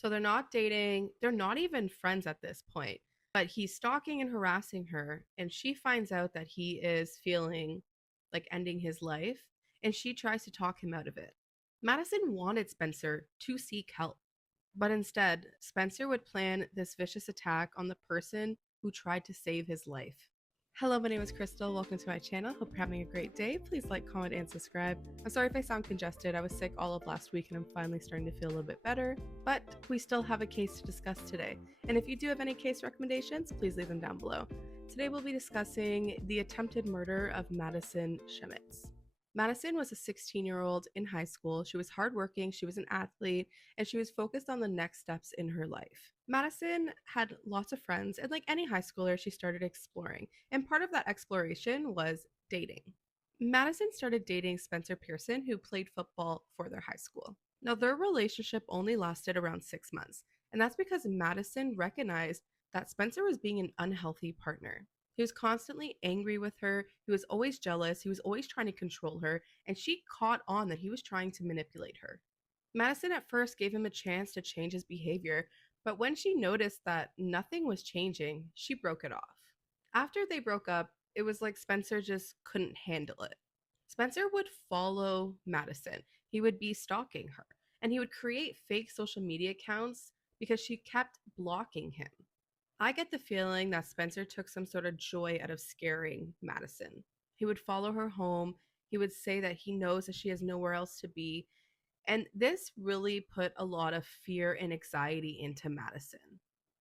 So they're not dating, they're not even friends at this point. But he's stalking and harassing her, and she finds out that he is feeling like ending his life, and she tries to talk him out of it. Madison wanted Spencer to seek help, but instead, Spencer would plan this vicious attack on the person who tried to save his life. Hello, my name is Crystal. Welcome to my channel. Hope you're having a great day. Please like, comment, and subscribe. I'm sorry if I sound congested. I was sick all of last week and I'm finally starting to feel a little bit better, but we still have a case to discuss today. And if you do have any case recommendations, please leave them down below. Today we'll be discussing the attempted murder of Madison Schemitz. Madison was a 16-year-old in high school. She was hardworking, she was an athlete, and she was focused on the next steps in her life. Madison had lots of friends, and like any high schooler, she started exploring. And part of that exploration was dating. Madison started dating Spencer Pearson, who played football for their high school. Now, their relationship only lasted around 6 months, and that's because Madison recognized that Spencer was being an unhealthy partner. He was constantly angry with her, he was always jealous, he was always trying to control her, and she caught on that he was trying to manipulate her. Madison at first gave him a chance to change his behavior, but when she noticed that nothing was changing, she broke it off. After they broke up, it was like Spencer just couldn't handle it. Spencer would follow Madison. He would be stalking her, and he would create fake social media accounts because she kept blocking him. I get the feeling that Spencer took some sort of joy out of scaring Madison. He would follow her home. He would say that he knows that she has nowhere else to be. And this really put a lot of fear and anxiety into Madison.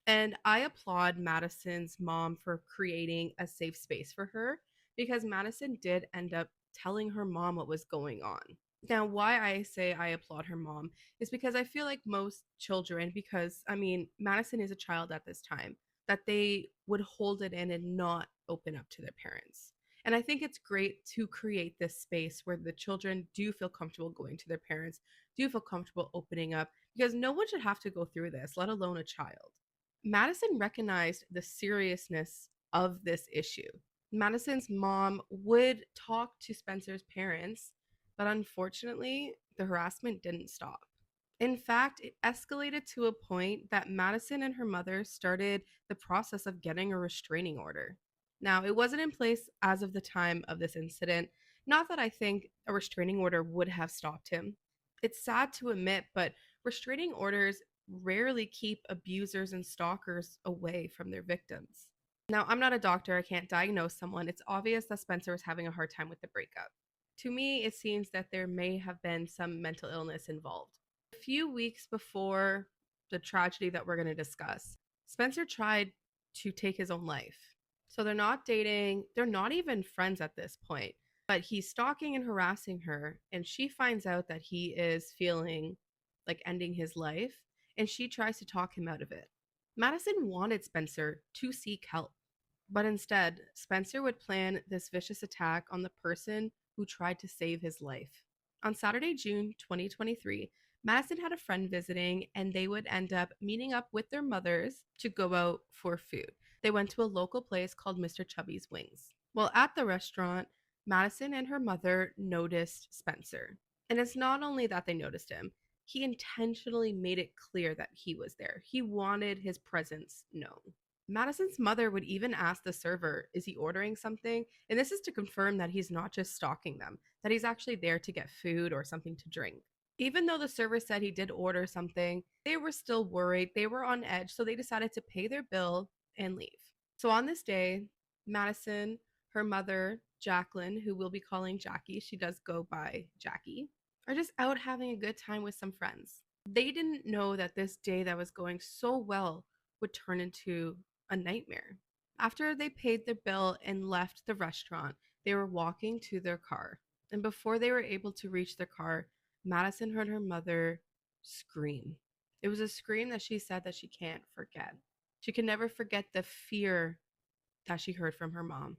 And I applaud Madison's mom for creating a safe space for her because Madison did end up telling her mom what was going on. Now, why I say I applaud her mom is because I feel like most children, because I mean, Madison is a child at this time, that they would hold it in and not open up to their parents. And I think it's great to create this space where the children do feel comfortable going to their parents, do feel comfortable opening up, because no one should have to go through this, let alone a child. Madison recognized the seriousness of this issue. Madison's mom would talk to Spencer's parents, but unfortunately, the harassment didn't stop. In fact, it escalated to a point that Madison and her mother started the process of getting a restraining order. Now, it wasn't in place as of the time of this incident. Not that I think a restraining order would have stopped him. It's sad to admit, but restraining orders rarely keep abusers and stalkers away from their victims. Now, I'm not a doctor, I can't diagnose someone. It's obvious that Spencer was having a hard time with the breakup. To me, it seems that there may have been some mental illness involved. A few weeks before the tragedy that we're going to discuss, Spencer tried to take his own life. So they're not dating, they're not even friends at this point, but he's stalking and harassing her, and she finds out that he is feeling like ending his life, and she tries to talk him out of it. Madison wanted Spencer to seek help, but instead, Spencer would plan this vicious attack on the person who tried to save his life. On Saturday, June 2023, Madison had a friend visiting, and they would end up meeting up with their mothers to go out for food. They went to a local place called Mr. Chubby's Wings. Well, at the restaurant, Madison and her mother noticed Spencer. And it's not only that they noticed him, he intentionally made it clear that he was there. He wanted his presence known. Madison's mother would even ask the server, is he ordering something? And this is to confirm that he's not just stalking them, that he's actually there to get food or something to drink. Even though the server said he did order something, they were still worried. They were on edge, so they decided to pay their bill and leave. So on this day, Madison, her mother, Jacqueline, who we'll be calling Jackie, she does go by Jackie, are just out having a good time with some friends. They didn't know that this day that was going so well would turn into a nightmare. After they paid their bill and left the restaurant, they were walking to their car. And before they were able to reach their car, Madison heard her mother scream. It was a scream that she said that she can't forget. She can never forget the fear that she heard from her mom.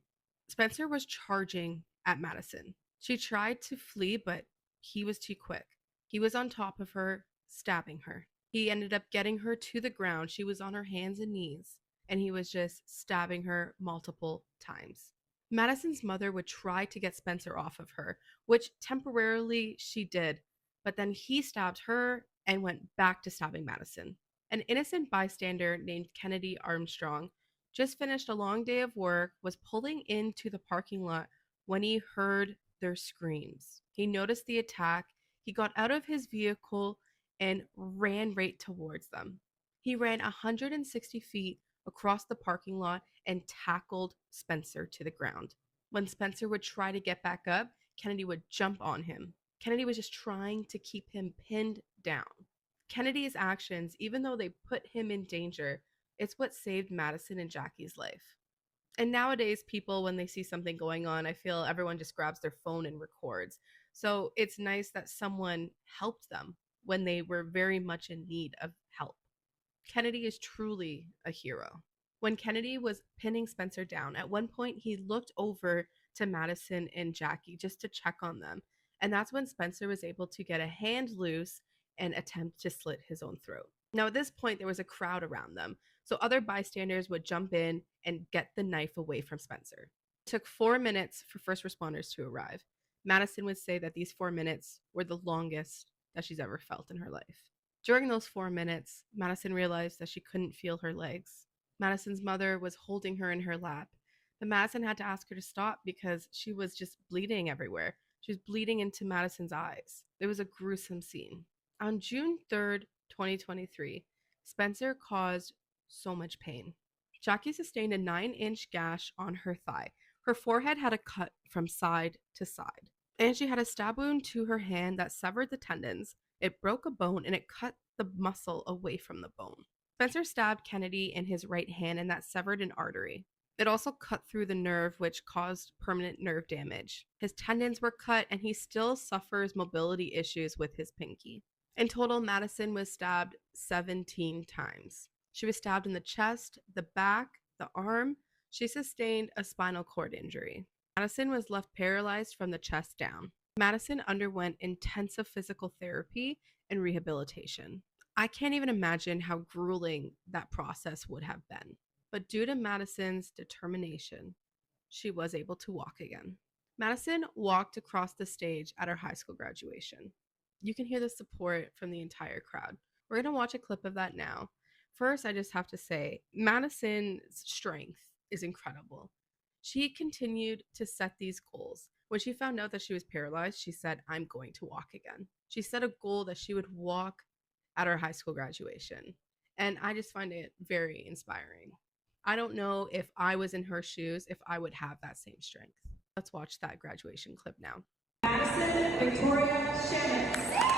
Spencer was charging at Madison. She tried to flee, but he was too quick. He was on top of her, stabbing her. He ended up getting her to the ground. She was on her hands and knees, and he was just stabbing her multiple times. Madison's mother would try to get Spencer off of her, which temporarily she did, but then he stabbed her and went back to stabbing Madison. An innocent bystander named Kennedy Armstrong just finished a long day of work, was pulling into the parking lot when he heard their screams. He noticed the attack. He got out of his vehicle and ran right towards them. He ran 160 feet across the parking lot and tackled Spencer to the ground. When Spencer would try to get back up, Kennedy would jump on him. Kennedy was just trying to keep him pinned down. Kennedy's actions, even though they put him in danger, it's what saved Madison and Jackie's life. And nowadays, people, when they see something going on, I feel everyone just grabs their phone and records. So it's nice that someone helped them when they were very much in need of help. Kennedy is truly a hero. When Kennedy was pinning Spencer down, at one point he looked over to Madison and Jackie just to check on them. And that's when Spencer was able to get a hand loose and attempt to slit his own throat. Now, at this point, there was a crowd around them, so other bystanders would jump in and get the knife away from Spencer. It took 4 minutes for first responders to arrive. Madison would say that these 4 minutes were the longest that she's ever felt in her life. During those 4 minutes, Madison realized that she couldn't feel her legs. Madison's mother was holding her in her lap, but Madison had to ask her to stop because she was just bleeding everywhere. She was bleeding into Madison's eyes. It was a gruesome scene. On June 3rd, 2023, Spencer caused so much pain. Jackie sustained a 9-inch gash on her thigh. Her forehead had a cut from side to side, and she had a stab wound to her hand that severed the tendons. It broke a bone and it cut the muscle away from the bone. Spencer stabbed Kennedy in his right hand and that severed an artery. It also cut through the nerve, which caused permanent nerve damage. His tendons were cut and he still suffers mobility issues with his pinky. In total, Madison was stabbed 17 times. She was stabbed in the chest, the back, the arm. She sustained a spinal cord injury. Madison was left paralyzed from the chest down. Madison underwent intensive physical therapy and rehabilitation. I can't even imagine how grueling that process would have been. But due to Madison's determination, she was able to walk again. Madison walked across the stage at her high school graduation. You can hear the support from the entire crowd. We're going to watch a clip of that now. First, I just have to say, Madison's strength is incredible. She continued to set these goals. When she found out that she was paralyzed, she said, I'm going to walk again. She set a goal that she would walk at her high school graduation. And I just find it very inspiring. I don't know if I was in her shoes, if I would have that same strength. Let's watch that graduation clip now. Madison Victoria Schemitz.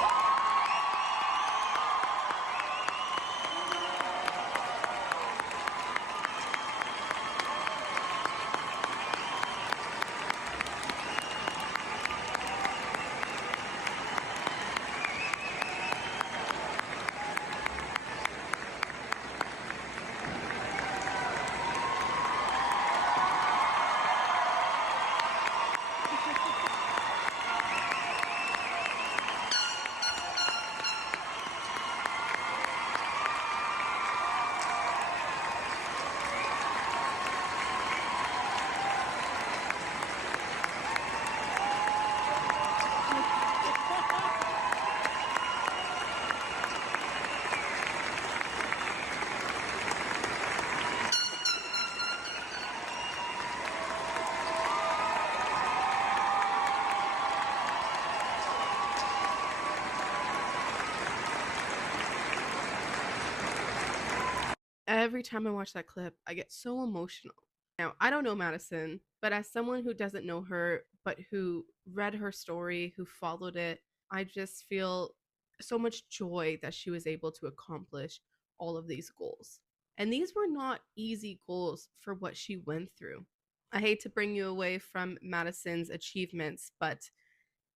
Every time I watch that clip, I get so emotional. Now, I don't know Madison, but as someone who doesn't know her, but who read her story, who followed it, I just feel so much joy that she was able to accomplish all of these goals. And these were not easy goals for what she went through. I hate to bring you away from Madison's achievements, but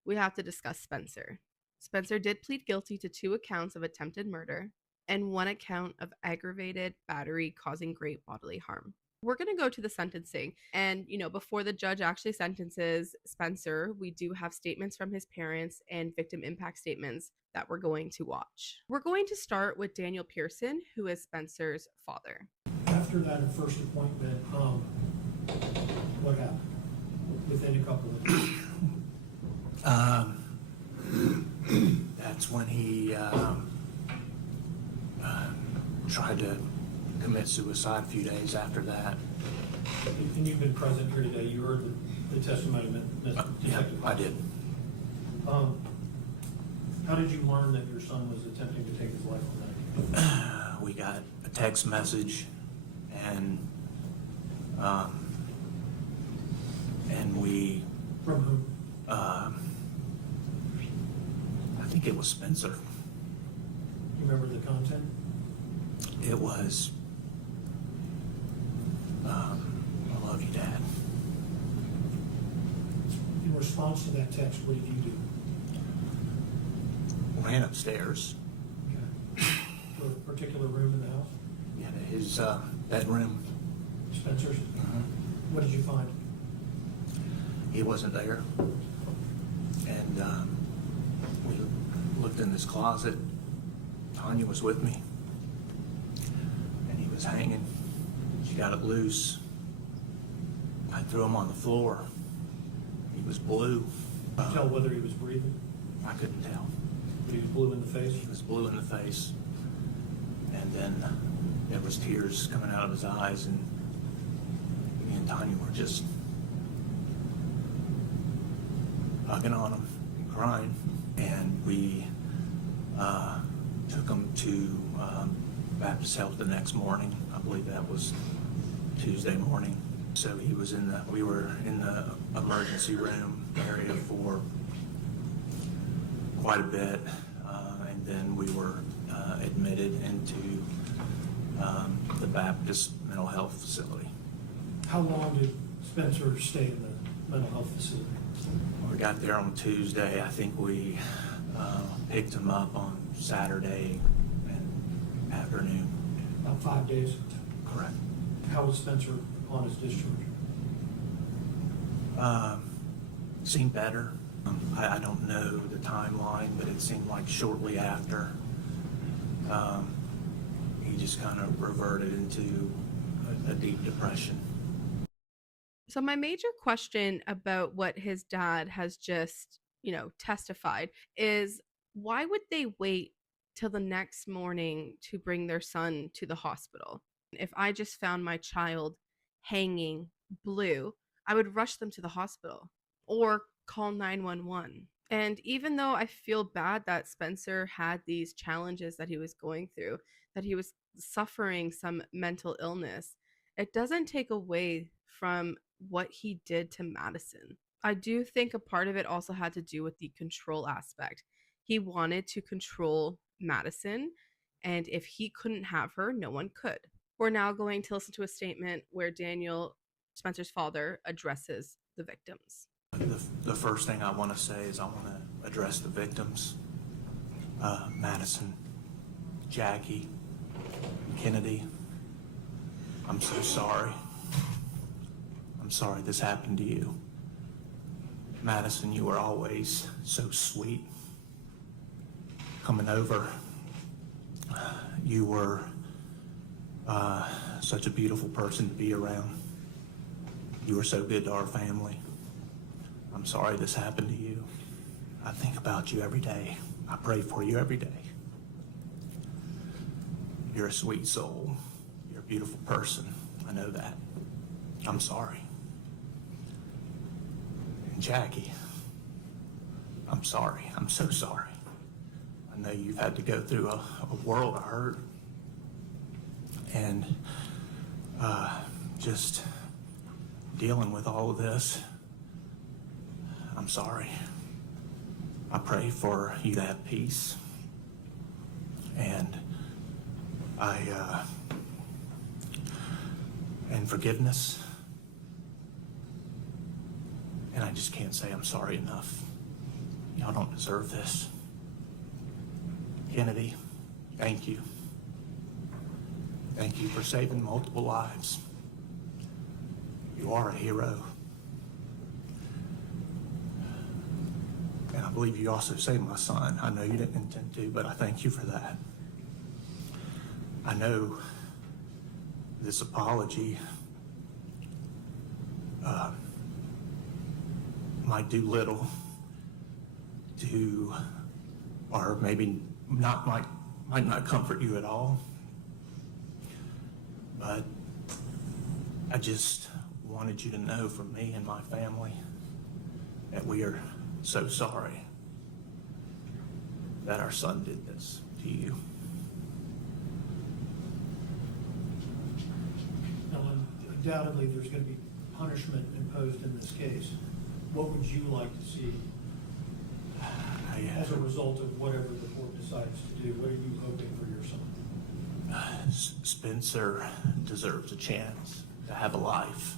we have to discuss Spencer. Spencer did plead guilty to 2 accounts of attempted murder and 1 account of aggravated battery causing great bodily harm. We're going to go to the sentencing. And, before the judge actually sentences Spencer, we do have statements from his parents and victim impact statements that we're going to watch. We're going to start with Daniel Pearson, who is Spencer's father. After that first appointment, what happened within a couple of days? That's when he tried to commit suicide a few days after that. And you've been present here today, you heard the testimony of Yeah, Detective. I did. How did you learn that your son was attempting to take his life on that? We got a text message, and we, From whom? I think it was Spencer. Do you remember the content? It was, I love you, Dad. In response to that text, what did you do? Ran upstairs, Okay. To a particular room in the house? yeah, to his bedroom. Spencer's? Mhm. What did you find? He wasn't there. And we looked in this closet. Tanya was with me. And he was hanging. She got it loose. I threw him on the floor. He was blue. Could you tell whether he was breathing? I couldn't tell. But he was blue in the face? He was blue in the face. And then there was tears coming out of his eyes, and me and Tanya were just hugging on him and crying. And we took him to Baptist Health the next morning. I believe that was Tuesday morning. So he was we were in the emergency room area for quite a bit. And then we were admitted into the Baptist mental health facility. How long did Spencer stay in the mental health facility? We got there on Tuesday. I think we picked him up on Saturday and afternoon. About 5 days? Correct. How was Spencer on his discharge? Seemed better. I don't know the timeline, but it seemed like shortly after, he just kind of reverted into a deep depression. So my major question about what his dad has just, testified is, why would they wait till the next morning to bring their son to the hospital? If I just found my child hanging blue, I would rush them to the hospital or call 911. And even though I feel bad that Spencer had these challenges that he was going through, that he was suffering some mental illness, it doesn't take away from what he did to Madison. I do think a part of it also had to do with the control aspect. He wanted to control Madison, and if he couldn't have her, no one could. We're now going to listen to a statement where Daniel, Spencer's father, addresses the victims. The first thing I want to say is I want to address the victims. Madison, Jackie, Kennedy. I'm so sorry. I'm sorry this happened to you. Madison, you were always so sweet. Coming over, you were such a beautiful person to be around. You were so good to our family. I'm sorry this happened to you. I think about you every day. I pray for you every day. You're a sweet soul. You're a beautiful person. I know that. I'm sorry. And Jackie, I'm sorry. I'm so sorry. I know you've had to go through a world of hurt. And just dealing with all of this. I'm sorry. I pray for you to have peace. And and forgiveness. And I just can't say I'm sorry enough. Y'all don't deserve this. Kennedy, thank you. Thank you for saving multiple lives. You are a hero. And I believe you also saved my son. I know you didn't intend to, but I thank you for that. I know this apology might do little to, or maybe might not comfort you at all. But I just wanted you to know from me and my family that we are so sorry that our son did this to you. Now, undoubtedly, there's going to be punishment imposed in this case. What would you like to see as a result of whatever the court decides to do? What are you hoping for your son? Spencer deserves a chance to have a life.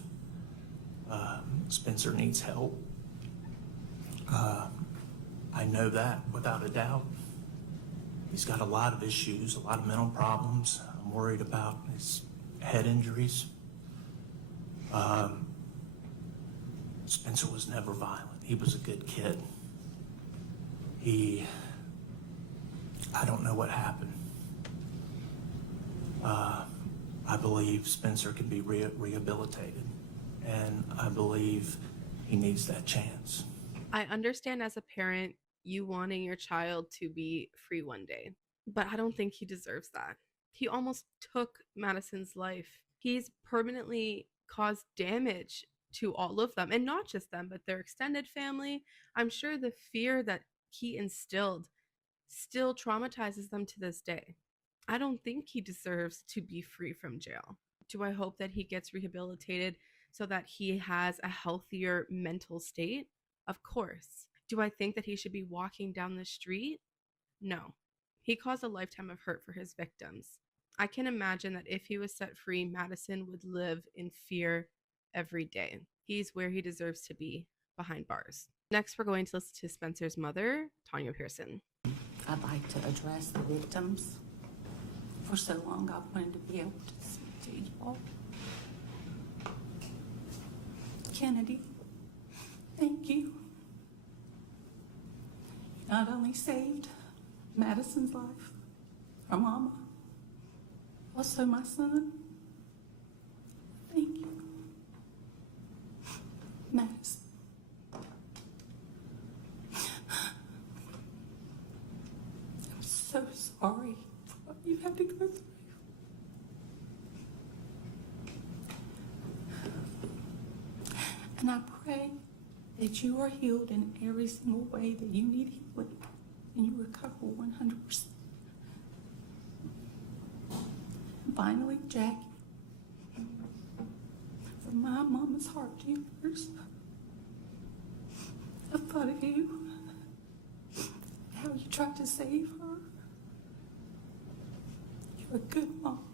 Spencer needs help. I know that without a doubt. He's got a lot of issues, a lot of mental problems. I'm worried about his head injuries. Spencer was never violent. He was a good kid. I don't know what happened. I believe Spencer can be rehabilitated, and I believe he needs that chance. I understand as a parent you wanting your child to be free one day, but I don't think he deserves that. He almost took Madison's life. He's permanently caused damage to all of them, and not just them, but their extended family. I'm sure the fear that he instilled still traumatizes them to this day. I don't think he deserves to be free from jail. Do I hope that he gets rehabilitated so that he has a healthier mental state? Of course. Do I think that he should be walking down the street? No. He caused a lifetime of hurt for his victims. I can imagine that if he was set free, Madison would live in fear every day. He's where he deserves to be, behind bars. Next, we're going to listen to Spencer's mother, Tanya Pearson. I'd like to address the victims. For so long, I've wanted to be able to speak to you all. Kennedy, thank you. You not only saved Madison's life, her mama, also my son. Thank you. Madison. I'm so sorry for what you had to go through. And I pray that you are healed in every single way that you need healing and you recover 100%. And finally, Jackie, from my mama's heart to yours, I thought of you, how you tried to save her. You're a good mom,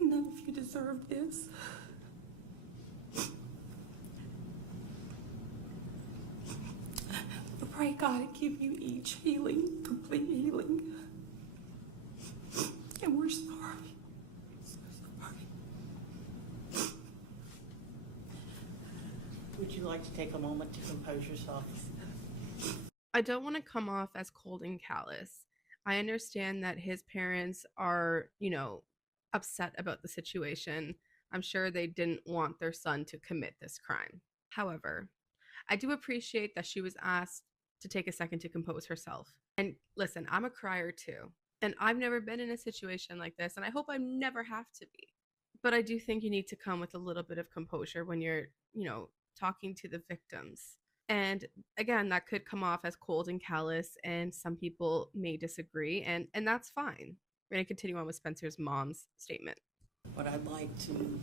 and none of you deserve this. I pray God to give you each healing, complete healing. And we're sorry. So sorry. Would you like to take a moment to compose yourself? I don't want to come off as cold and callous. I understand that his parents are, upset about the situation. I'm sure they didn't want their son to commit this crime. However, I do appreciate that she was asked to take a second to compose herself. And listen, I'm a crier too. And I've never been in a situation like this, and I hope I never have to be. But I do think you need to come with a little bit of composure when you're, talking to the victims. And again, that could come off as cold and callous, and some people may disagree, and that's fine. We're going to continue on with Spencer's mom's statement. What I'd like to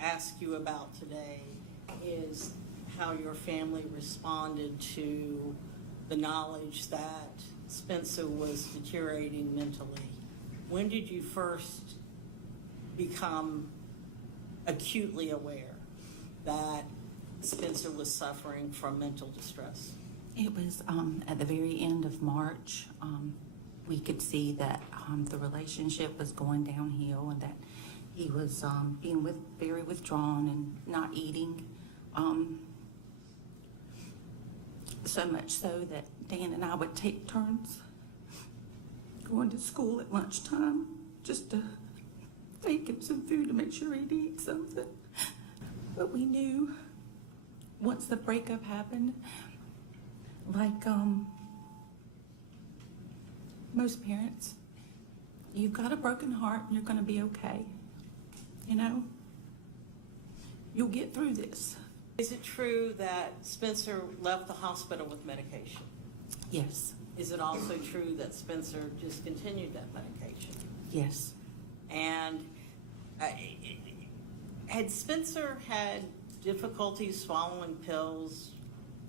ask you about today is how your family responded to the knowledge that Spencer was deteriorating mentally. When did you first become acutely aware that Spencer was suffering from mental distress? It was at the very end of March. We could see that the relationship was going downhill and that he was being very withdrawn and not eating. So much so that Dan and I would take turns going to school at lunchtime just to make him some food to make sure he'd eat something. But we knew once the breakup happened, like most parents, you've got a broken heart and you're going to be okay. You know, you'll get through this. Is it true that Spencer left the hospital with medication? Yes, Is it also true that Spencer discontinued that medication? yes, And had Spencer had difficulties swallowing pills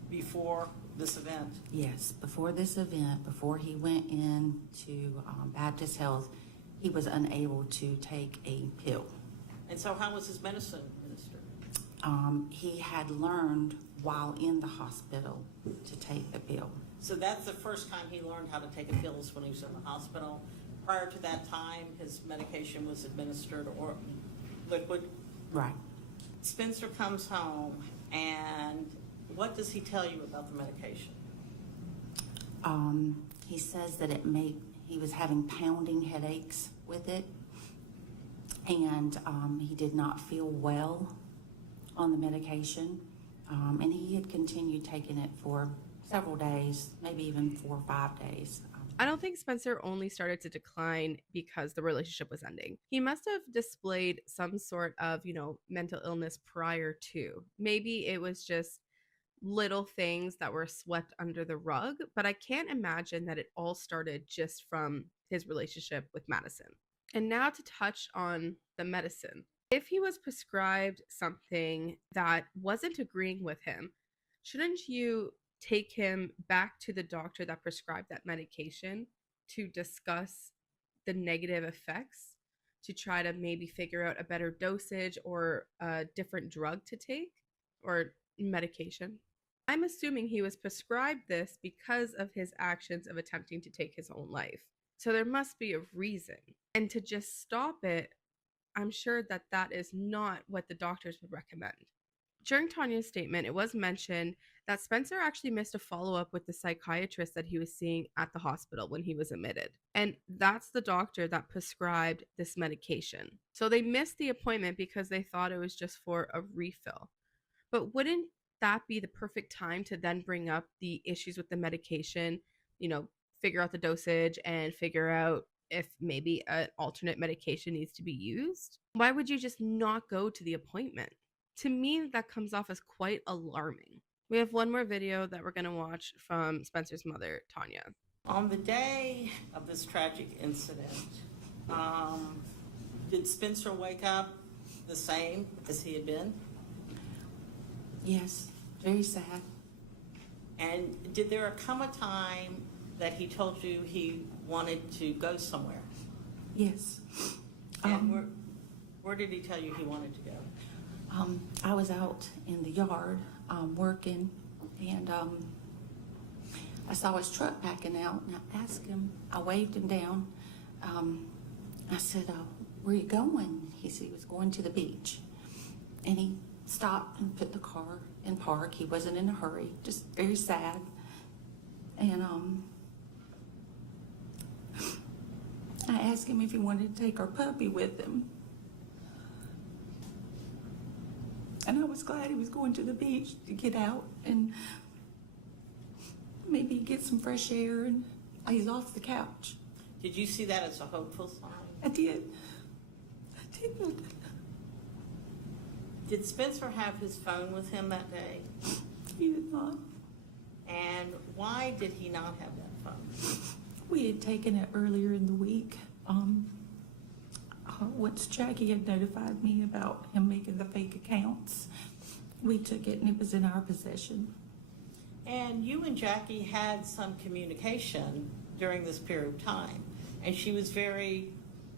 before this event? yes. Before this event, before he went into Baptist Health, he was unable to take a pill. And so how was his medicine administered? He had learned while in the hospital to take the pill. So that's the first time he learned how to take a pill is when he was in the hospital. Prior to that time, his medication was administered or liquid. Right. Spencer comes home, and what does he tell you about the medication? He says that he was having pounding headaches with it, and he did not feel well on the medication, and he had continued taking it for several days, maybe even 4 or 5 days. I don't think Spencer only started to decline because the relationship was ending. He must have displayed some sort of, mental illness prior to. Maybe it was just little things that were swept under the rug, but I can't imagine that it all started just from his relationship with Madison. And now to touch on the medicine. If he was prescribed something that wasn't agreeing with him, shouldn't you take him back to the doctor that prescribed that medication to discuss the negative effects, to try to maybe figure out a better dosage or a different drug to take or medication? I'm assuming he was prescribed this because of his actions of attempting to take his own life. So there must be a reason. And to just stop it, I'm sure that that is not what the doctors would recommend. During Tanya's statement, it was mentioned that Spencer actually missed a follow-up with the psychiatrist that he was seeing at the hospital when he was admitted. And that's the doctor that prescribed this medication. So they missed the appointment because they thought it was just for a refill. But wouldn't that be the perfect time to then bring up the issues with the medication, figure out the dosage and figure out if maybe an alternate medication needs to be used? Why would you just not go to the appointment? To me, that comes off as quite alarming. We have one more video that we're going to watch from Spencer's mother, Tanya. On the day of this tragic incident, did Spencer wake up the same as he had been? Yes, very sad. And did there come a time that he told you he wanted to go somewhere? Yes. And where did he tell you he wanted to go? I was out in the yard working, and I saw his truck backing out, and I asked him, I waved him down. I said, where are you going? He said he was going to the beach. And he stopped and put the car in park. He wasn't in a hurry, just very sad. And I asked him if he wanted to take our puppy with him. And I was glad he was going to the beach to get out and maybe get some fresh air, and he's off the couch. Did you see that as a hopeful sign? I did. I did. Did Spencer have his phone with him that day? He did not. And why did he not have that phone? We had taken it earlier in the week. Once Jackie had notified me about him making the fake accounts, we took it and it was in our possession. And you and Jackie had some communication during this period of time. And she was very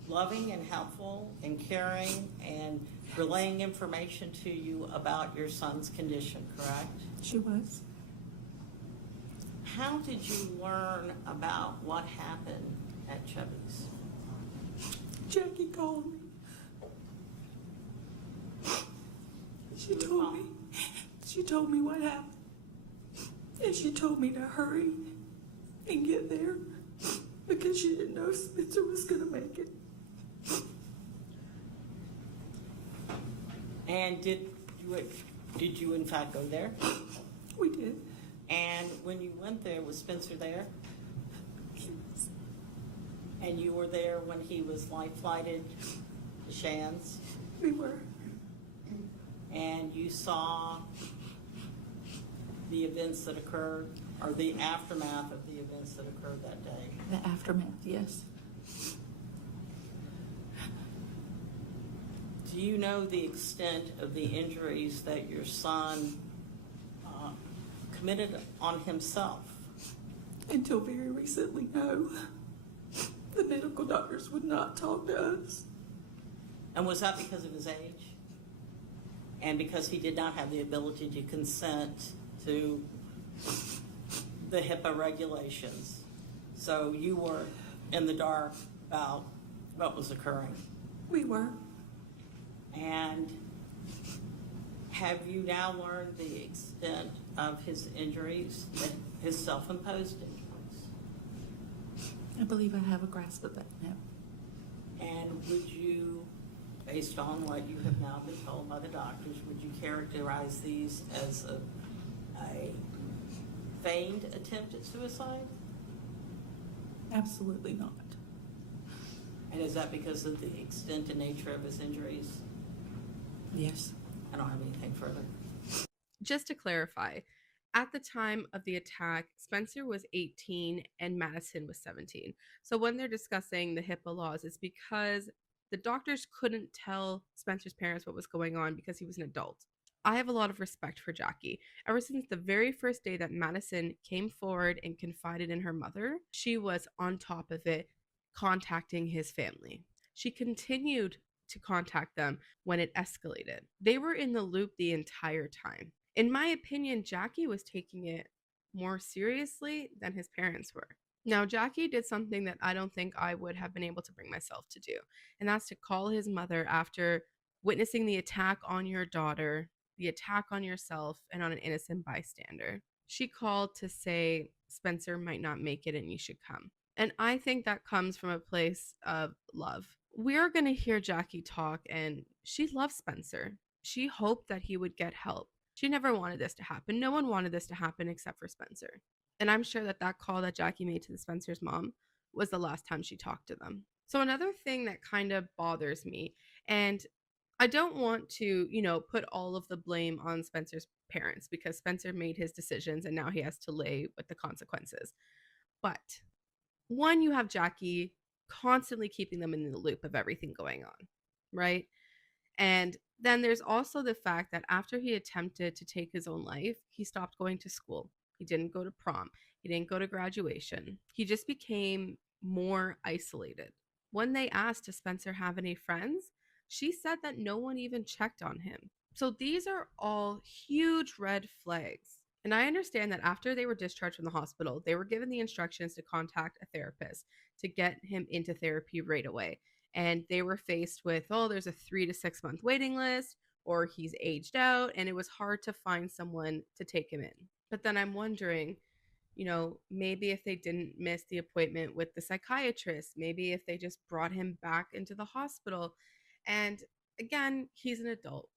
loving and helpful and caring and relaying information to you about your son's condition, correct? She was. How did you learn about what happened at Chubby's? Jackie called me. She told me what happened. And she told me to hurry and get there because she didn't know Spencer was going to make it. And did you in fact go there? We did. And when you went there, was Spencer there? Yes. And you were there when he was life-flighted to Shands? We were. And you saw the events that occurred, or the aftermath of the events that occurred that day? The aftermath, yes. Do you know the extent of the injuries that your son committed on himself? Until very recently, no. The medical doctors would not talk to us. And was that because of his age? And because he did not have the ability to consent to the HIPAA regulations? So you were in the dark about what was occurring? We were. And have you now learned the extent of his injuries, his self-imposed injuries? I believe I have a grasp of that now. And would you, based on what you have now been told by the doctors, would you characterize these as a feigned attempt at suicide? Absolutely not. And is that because of the extent and nature of his injuries? Yes. I don't have anything further. Just to clarify, at the time of the attack, Spencer was 18 and Madison was 17. So when they're discussing the HIPAA laws, it's because the doctors couldn't tell Spencer's parents what was going on because he was an adult. I have a lot of respect for Jackie. Ever since the very first day that Madison came forward and confided in her mother, she was on top of it, contacting his family. She continued to contact them when it escalated. They were in the loop the entire time. In my opinion, Jackie was taking it more seriously than his parents were. Now, Jackie did something that I don't think I would have been able to bring myself to do, and that's to call his mother after witnessing the attack on your daughter, the attack on yourself, and on an innocent bystander. She called to say Spencer might not make it and you should come. And I think that comes from a place of love. We're going to hear Jackie talk, and she loves Spencer. She hoped that he would get help. She never wanted this to happen. No one wanted this to happen except for Spencer. And I'm sure that that call that Jackie made to the Spencer's mom was the last time she talked to them. So another thing that kind of bothers me, and I don't want to, put all of the blame on Spencer's parents because Spencer made his decisions and now he has to lay with the consequences. But one, you have Jackie constantly keeping them in the loop of everything going on, right? And then there's also the fact that after he attempted to take his own life, he stopped going to school. He didn't go to prom. He didn't go to graduation. He just became more isolated. When they asked, does Spencer have any friends? She said that no one even checked on him. So these are all huge red flags. And I understand that after they were discharged from the hospital, they were given the instructions to contact a therapist to get him into therapy right away. And they were faced with, there's a 3 to 6 month waiting list, or he's aged out, and it was hard to find someone to take him in. But then I'm wondering, maybe if they didn't miss the appointment with the psychiatrist, maybe if they just brought him back into the hospital. And again, he's an adult.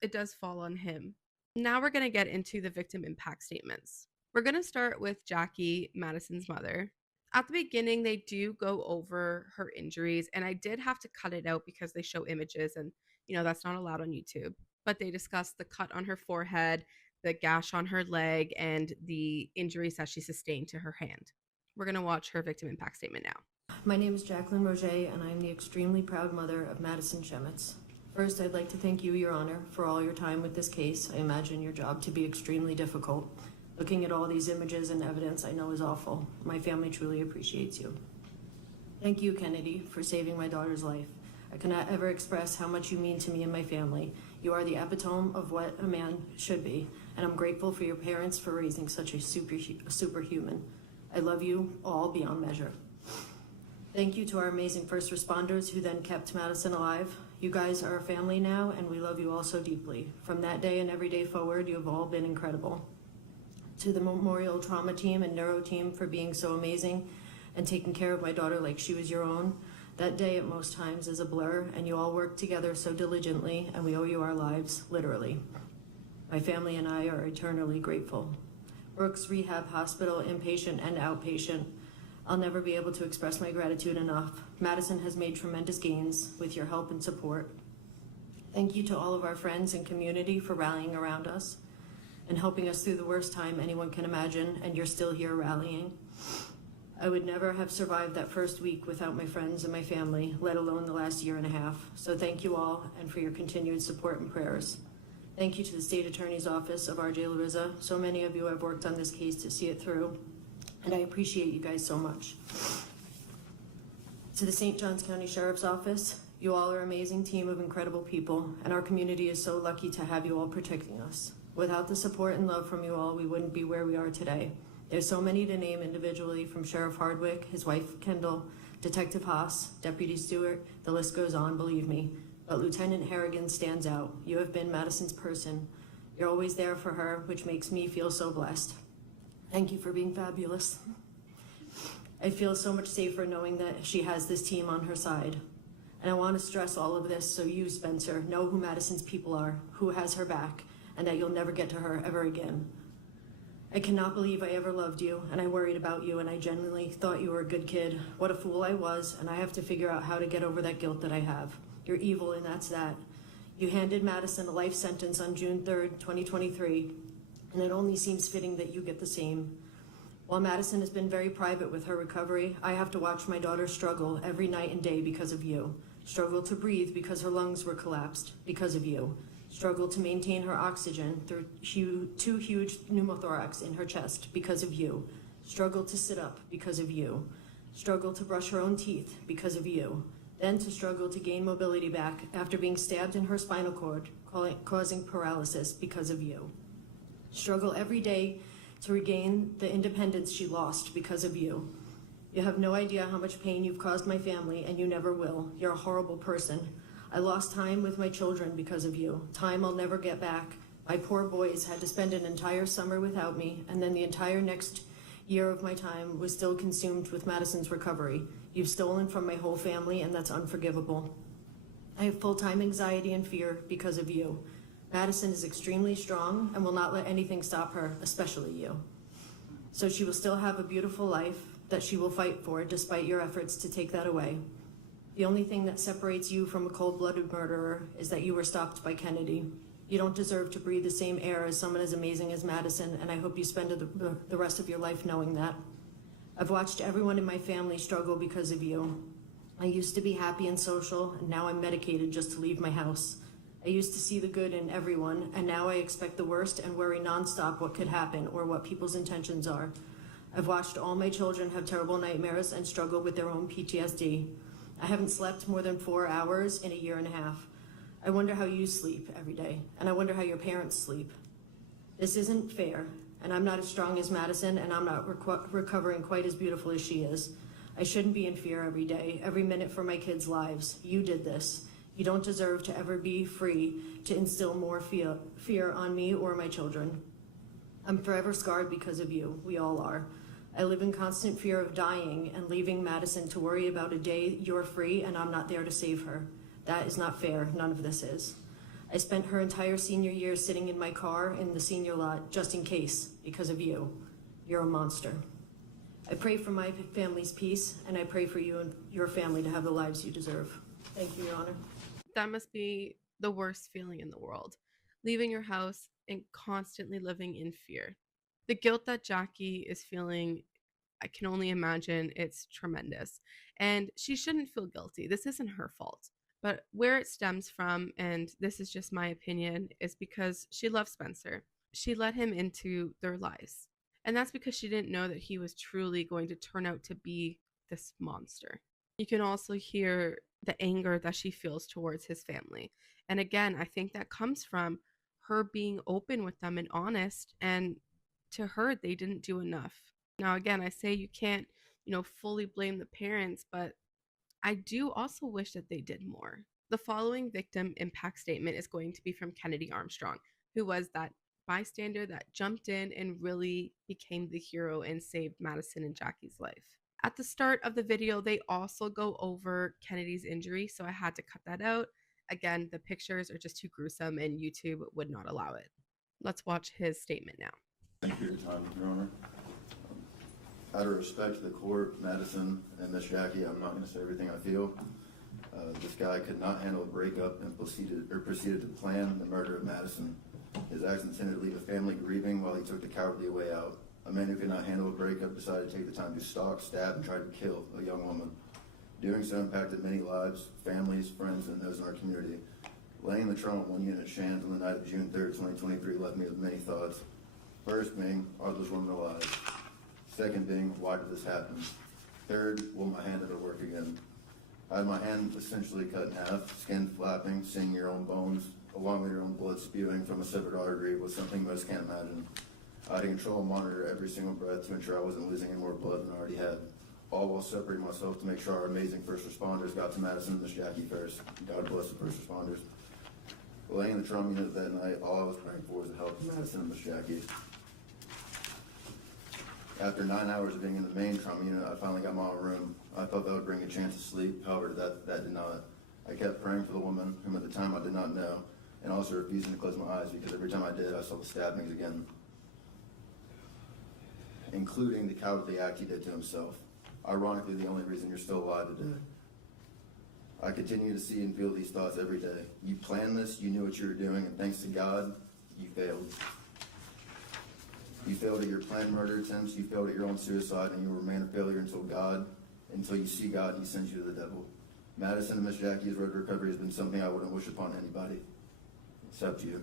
It does fall on him. Now we're going to get into the victim impact statements. We're going to start with Jackie, Madison's mother. At the beginning, they do go over her injuries, and I did have to cut it out because they show images, and that's not allowed on YouTube. But they discuss the cut on her forehead, the gash on her leg, and the injuries that she sustained to her hand. We're going to watch her victim impact statement now. My name is Jacqueline Roger, and I am the extremely proud mother of Madison Schemitz. First, I'd like to thank you, Your Honor, for all your time with this case. I imagine your job to be extremely difficult. Looking at all these images and evidence I know is awful. My family truly appreciates you. Thank you, Kennedy, for saving my daughter's life. I cannot ever express how much you mean to me and my family. You are the epitome of what a man should be, and I'm grateful for your parents for raising such a superhuman. I love you all beyond measure. Thank you to our amazing first responders who then kept Madison alive. You guys are a family now, and we love you all so deeply. From that day and every day forward, you have all been incredible. To the Memorial Trauma Team and Neuro Team for being so amazing and taking care of my daughter like she was your own. That day at most times is a blur, and you all work together so diligently, and we owe you our lives, literally. My family and I are eternally grateful. Brooks Rehab Hospital, inpatient and outpatient. I'll never be able to express my gratitude enough. Madison has made tremendous gains with your help and support. Thank you to all of our friends and community for rallying around us and helping us through the worst time anyone can imagine, and you're still here rallying. I would never have survived that first week without my friends and my family, let alone the last year and a half. So thank you all, and for your continued support and prayers. Thank you to the State Attorney's Office of R.J. Larissa. So many of you have worked on this case to see it through, and I appreciate you guys so much. To the St. Johns County Sheriff's Office, you all are an amazing team of incredible people, and our community is so lucky to have you all protecting us. Without the support and love from you all, we wouldn't be where we are today. There's so many to name individually, from Sheriff Hardwick, his wife Kendall, Detective Haas, Deputy Stewart, the list goes on, believe me. But Lieutenant Harrigan stands out. You have been Madison's person. You're always there for her, which makes me feel so blessed. Thank you for being fabulous. I feel so much safer knowing that she has this team on her side. And I want to stress all of this so you, Spencer, know who Madison's people are, who has her back, and that you'll never get to her ever again. I cannot believe I ever loved you, and I worried about you, and I genuinely thought you were a good kid. What a fool I was, and I have to figure out how to get over that guilt that I have. You're evil, and that's that. You handed Madison a life sentence on June 3rd, 2023, and it only seems fitting that you get the same. While Madison has been very private with her recovery, I have to watch my daughter struggle every night and day because of you. Struggle to breathe because her lungs were collapsed because of you. Struggle to maintain her oxygen through two huge pneumothorax in her chest because of you. Struggle to sit up because of you. Struggle to brush her own teeth because of you. Then to struggle to gain mobility back after being stabbed in her spinal cord, causing paralysis because of you. Struggle every day to regain the independence she lost because of you. You have no idea how much pain you've caused my family, and you never will. You're a horrible person. I lost time with my children because of you. Time I'll never get back. My poor boys had to spend an entire summer without me, and then the entire next year of my time was still consumed with Madison's recovery. You've stolen from my whole family, and that's unforgivable. I have full-time anxiety and fear because of you. Madison is extremely strong and will not let anything stop her, especially you. So she will still have a beautiful life that she will fight for despite your efforts to take that away. The only thing that separates you from a cold-blooded murderer is that you were stopped by Kennedy. You don't deserve to breathe the same air as someone as amazing as Madison, and I hope you spend the rest of your life knowing that. I've watched everyone in my family struggle because of you. I used to be happy and social, and now I'm medicated just to leave my house. I used to see the good in everyone, and now I expect the worst and worry nonstop what could happen or what people's intentions are. I've watched all my children have terrible nightmares and struggle with their own PTSD. I haven't slept more than 4 hours in a year and a half. I wonder how you sleep every day, and I wonder how your parents sleep. This isn't fair, and I'm not as strong as Madison, and I'm not recovering quite as beautiful as she is. I shouldn't be in fear every day, every minute for my kids' lives. You did this. You don't deserve to ever be free to instill more fear on me or my children. I'm forever scarred because of you. We all are. I live in constant fear of dying and leaving Madison to worry about a day you're free and I'm not there to save her. That is not fair. None of this is. I spent her entire senior year sitting in my car in the senior lot just in case because of you. You're a monster. I pray for my family's peace, and I pray for you and your family to have the lives you deserve. Thank you, Your Honor. That must be the worst feeling in the world, leaving your house and constantly living in fear. The guilt that Jackie is feeling, I can only imagine it's tremendous. And she shouldn't feel guilty. This isn't her fault. But where it stems from, and this is just my opinion, is because she loves Spencer. She let him into their lives. And that's because she didn't know that he was truly going to turn out to be this monster. You can also hear the anger that she feels towards his family. And again, I think that comes from her being open with them and honest, and to her, they didn't do enough. Now, again, I say you can't, fully blame the parents, but I do also wish that they did more. The following victim impact statement is going to be from Kennedy Armstrong, who was that bystander that jumped in and really became the hero and saved Madison and Jackie's life. At the start of the video, they also go over Kennedy's injury, so I had to cut that out. Again, the pictures are just too gruesome and YouTube would not allow it. Let's watch his statement now. Thank you for your time, Your Honor. Out of respect to the court, Madison, and Miss Jackie, I'm not going to say everything I feel. This guy could not handle a breakup and proceeded to plan the murder of Madison. His acts intended to leave a family grieving while he took the cowardly way out. A man who could not handle a breakup decided to take the time to stalk, stab, and try to kill a young woman. Doing so impacted many lives, families, friends, and those in our community. Laying the trauma on one unit Shands on the night of June 3rd, 2023 left me with many thoughts. First being, are those women alive? Second being, why did this happen? Third, will my hand ever work again? I had my hand essentially cut in half, skin flapping, seeing your own bones, along with your own blood spewing from a severed artery was something most can't imagine. I had to control and monitor every single breath to ensure I wasn't losing any more blood than I already had, all while separating myself to make sure our amazing first responders got to Madison and Miss Jackie first. God bless the first responders. Laying in the trauma unit that night, all I was praying for was the help of Madison and Miss Jackie. After 9 hours of being in the main trauma unit, I finally got my own room. I thought that would bring a chance to sleep, however, that did not. I kept praying for the woman, whom at the time I did not know, and also refusing to close my eyes because every time I did, I saw the stabbings again, including the cowardly act he did to himself. Ironically, the only reason you're still alive today. I continue to see and feel these thoughts every day. You planned this, you knew what you were doing, and thanks to God, you failed. You failed at your planned murder attempts, you failed at your own suicide, and you will remain a failure until you see God, he sends you to the devil. Madison and Miss Jackie's road to recovery has been something I wouldn't wish upon anybody, except you.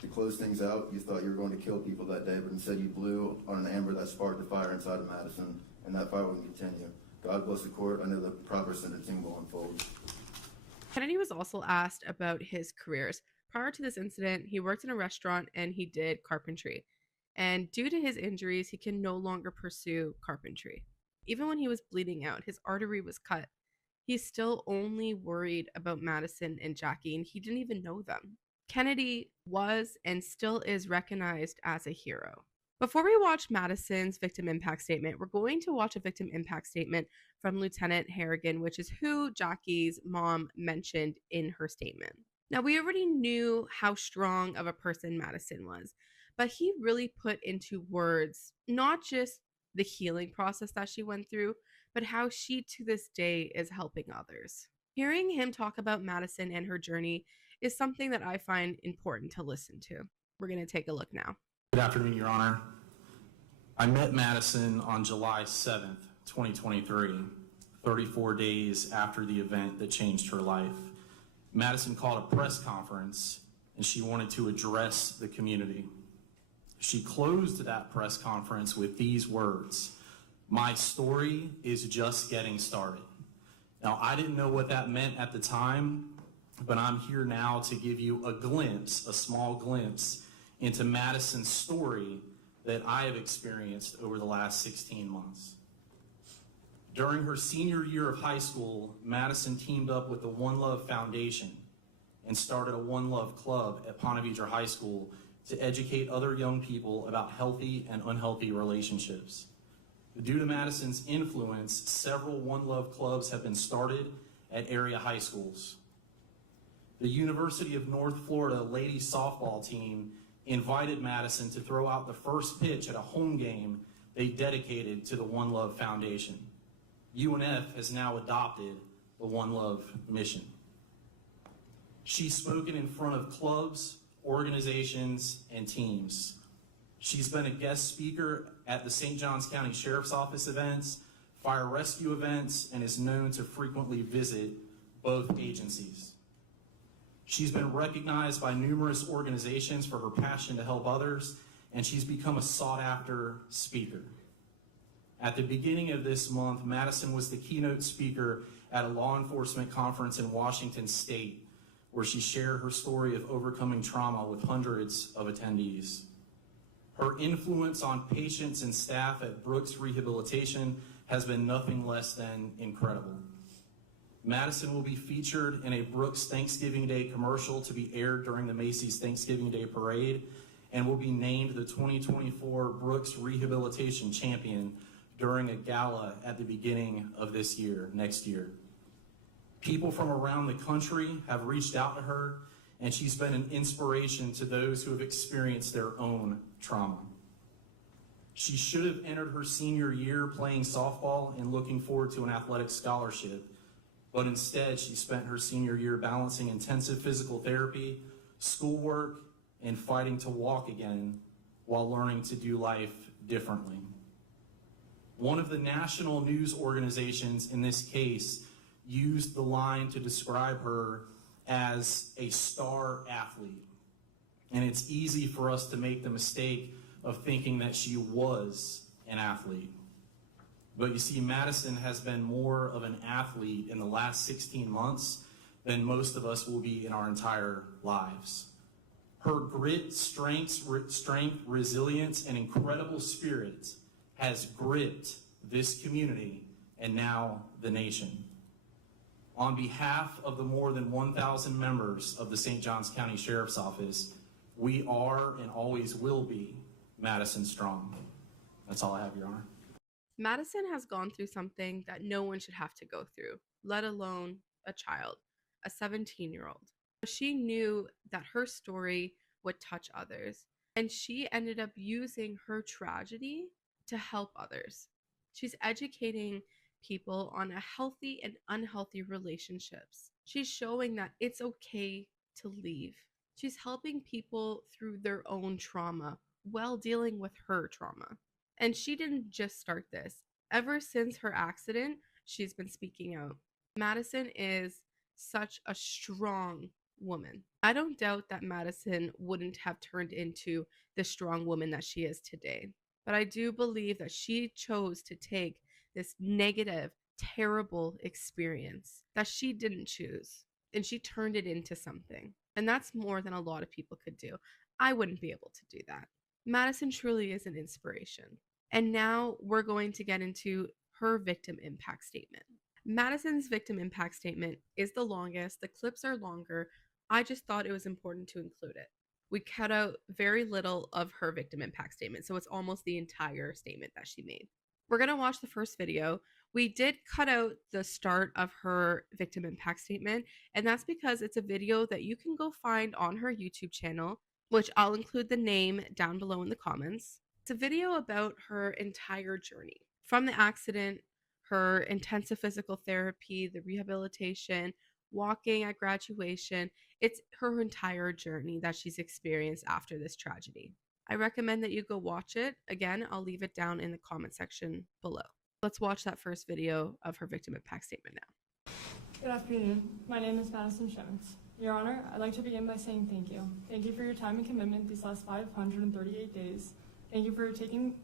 To close things out, you thought you were going to kill people that day, but instead you blew on an amber that sparked the fire inside of Madison, and that fire wouldn't continue. God bless the court. I know the proper sentencing will unfold. Kennedy was also asked about his careers. Prior to this incident, he worked in a restaurant and he did carpentry. And due to his injuries, he can no longer pursue carpentry. Even when he was bleeding out, his artery was cut. He's still only worried about Madison and Jackie, and he didn't even know them. Kennedy was and still is recognized as a hero. Before we watch Madison's victim impact statement, we're going to watch a victim impact statement from Lieutenant Harrigan, which is who Jackie's mom mentioned in her statement. Now, we already knew how strong of a person Madison was, but he really put into words not just the healing process that she went through, but how she to this day is helping others. Hearing him talk about Madison and her journey is something that I find important to listen to. We're going to take a look now. Good afternoon, Your Honor. I met Madison on July 7th, 2023, 34 days after the event that changed her life. Madison called a press conference and she wanted to address the community. She closed that press conference with these words: "My story is just getting started." Now, I didn't know what that meant at the time, but I'm here now to give you a glimpse, a small glimpse, into Madison's story that I have experienced over the last 16 months. During her senior year of high school, Madison teamed up with the One Love Foundation and started a One Love Club at Ponte Vedra High School to educate other young people about healthy and unhealthy relationships. Due to Madison's influence, several One Love clubs have been started at area high schools. The University of North Florida ladies softball team invited Madison to throw out the first pitch at a home game they dedicated to the One Love Foundation. UNF has now adopted the One Love mission. She's spoken in front of clubs, organizations, and teams. She's been a guest speaker at the St. Johns County Sheriff's Office events, fire rescue events, and is known to frequently visit both agencies. She's been recognized by numerous organizations for her passion to help others, and she's become a sought-after speaker. At the beginning of this month, Madison was the keynote speaker at a law enforcement conference in Washington State, where she shared her story of overcoming trauma with hundreds of attendees. Her influence on patients and staff at Brooks Rehabilitation has been nothing less than incredible. Madison will be featured in a Brooks Thanksgiving Day commercial to be aired during the Macy's Thanksgiving Day Parade, and will be named the 2024 Brooks Rehabilitation Champion during a gala at the beginning of this year, next year. People from around the country have reached out to her, and she's been an inspiration to those who have experienced their own trauma. She should have entered her senior year playing softball and looking forward to an athletic scholarship, but instead she spent her senior year balancing intensive physical therapy, schoolwork, and fighting to walk again while learning to do life differently. One of the national news organizations in this case used the line to describe her as a star athlete. And it's easy for us to make the mistake of thinking that she was an athlete. But you see, Madison has been more of an athlete in the last 16 months than most of us will be in our entire lives. Her grit, strength, resilience, and incredible spirit has gripped this community and now the nation. On behalf of the more than 1,000 members of the St. Johns County Sheriff's Office, we are and always will be Madison Strong. That's all I have, Your Honor. Madison has gone through something that no one should have to go through, let alone a child, a 17-year-old. She knew that her story would touch others, and she ended up using her tragedy to help others. She's educating people on a healthy and unhealthy relationships. She's showing that it's okay to leave. She's helping people through their own trauma while dealing with her trauma. And she didn't just start this. Ever since her accident, she's been speaking out. Madison is such a strong woman. I don't doubt that Madison wouldn't have turned into the strong woman that she is today. But I do believe that she chose to take this negative, terrible experience that she didn't choose, and she turned it into something. And that's more than a lot of people could do. I wouldn't be able to do that. Madison truly is an inspiration. And now we're going to get into her victim impact statement. Madison's victim impact statement is the longest. The clips are longer. I just thought it was important to include it. We cut out very little of her victim impact statement, so it's almost the entire statement that she made. We're going to watch the first video. We did cut out the start of her victim impact statement, and that's because it's a video that you can go find on her YouTube channel, which I'll include the name down below in the comments. It's a video about her entire journey, from the accident, her intensive physical therapy, the rehabilitation, walking at graduation. It's her entire journey that she's experienced after this tragedy. I recommend that you go watch it. Again, I'll leave it down in the comment section below. Let's watch that first video of her victim impact statement now. Good afternoon. My name is Madison Schemitz. Your Honor, I'd like to begin by saying thank you. Thank you for your time and commitment these last 538 days. Thank you for taking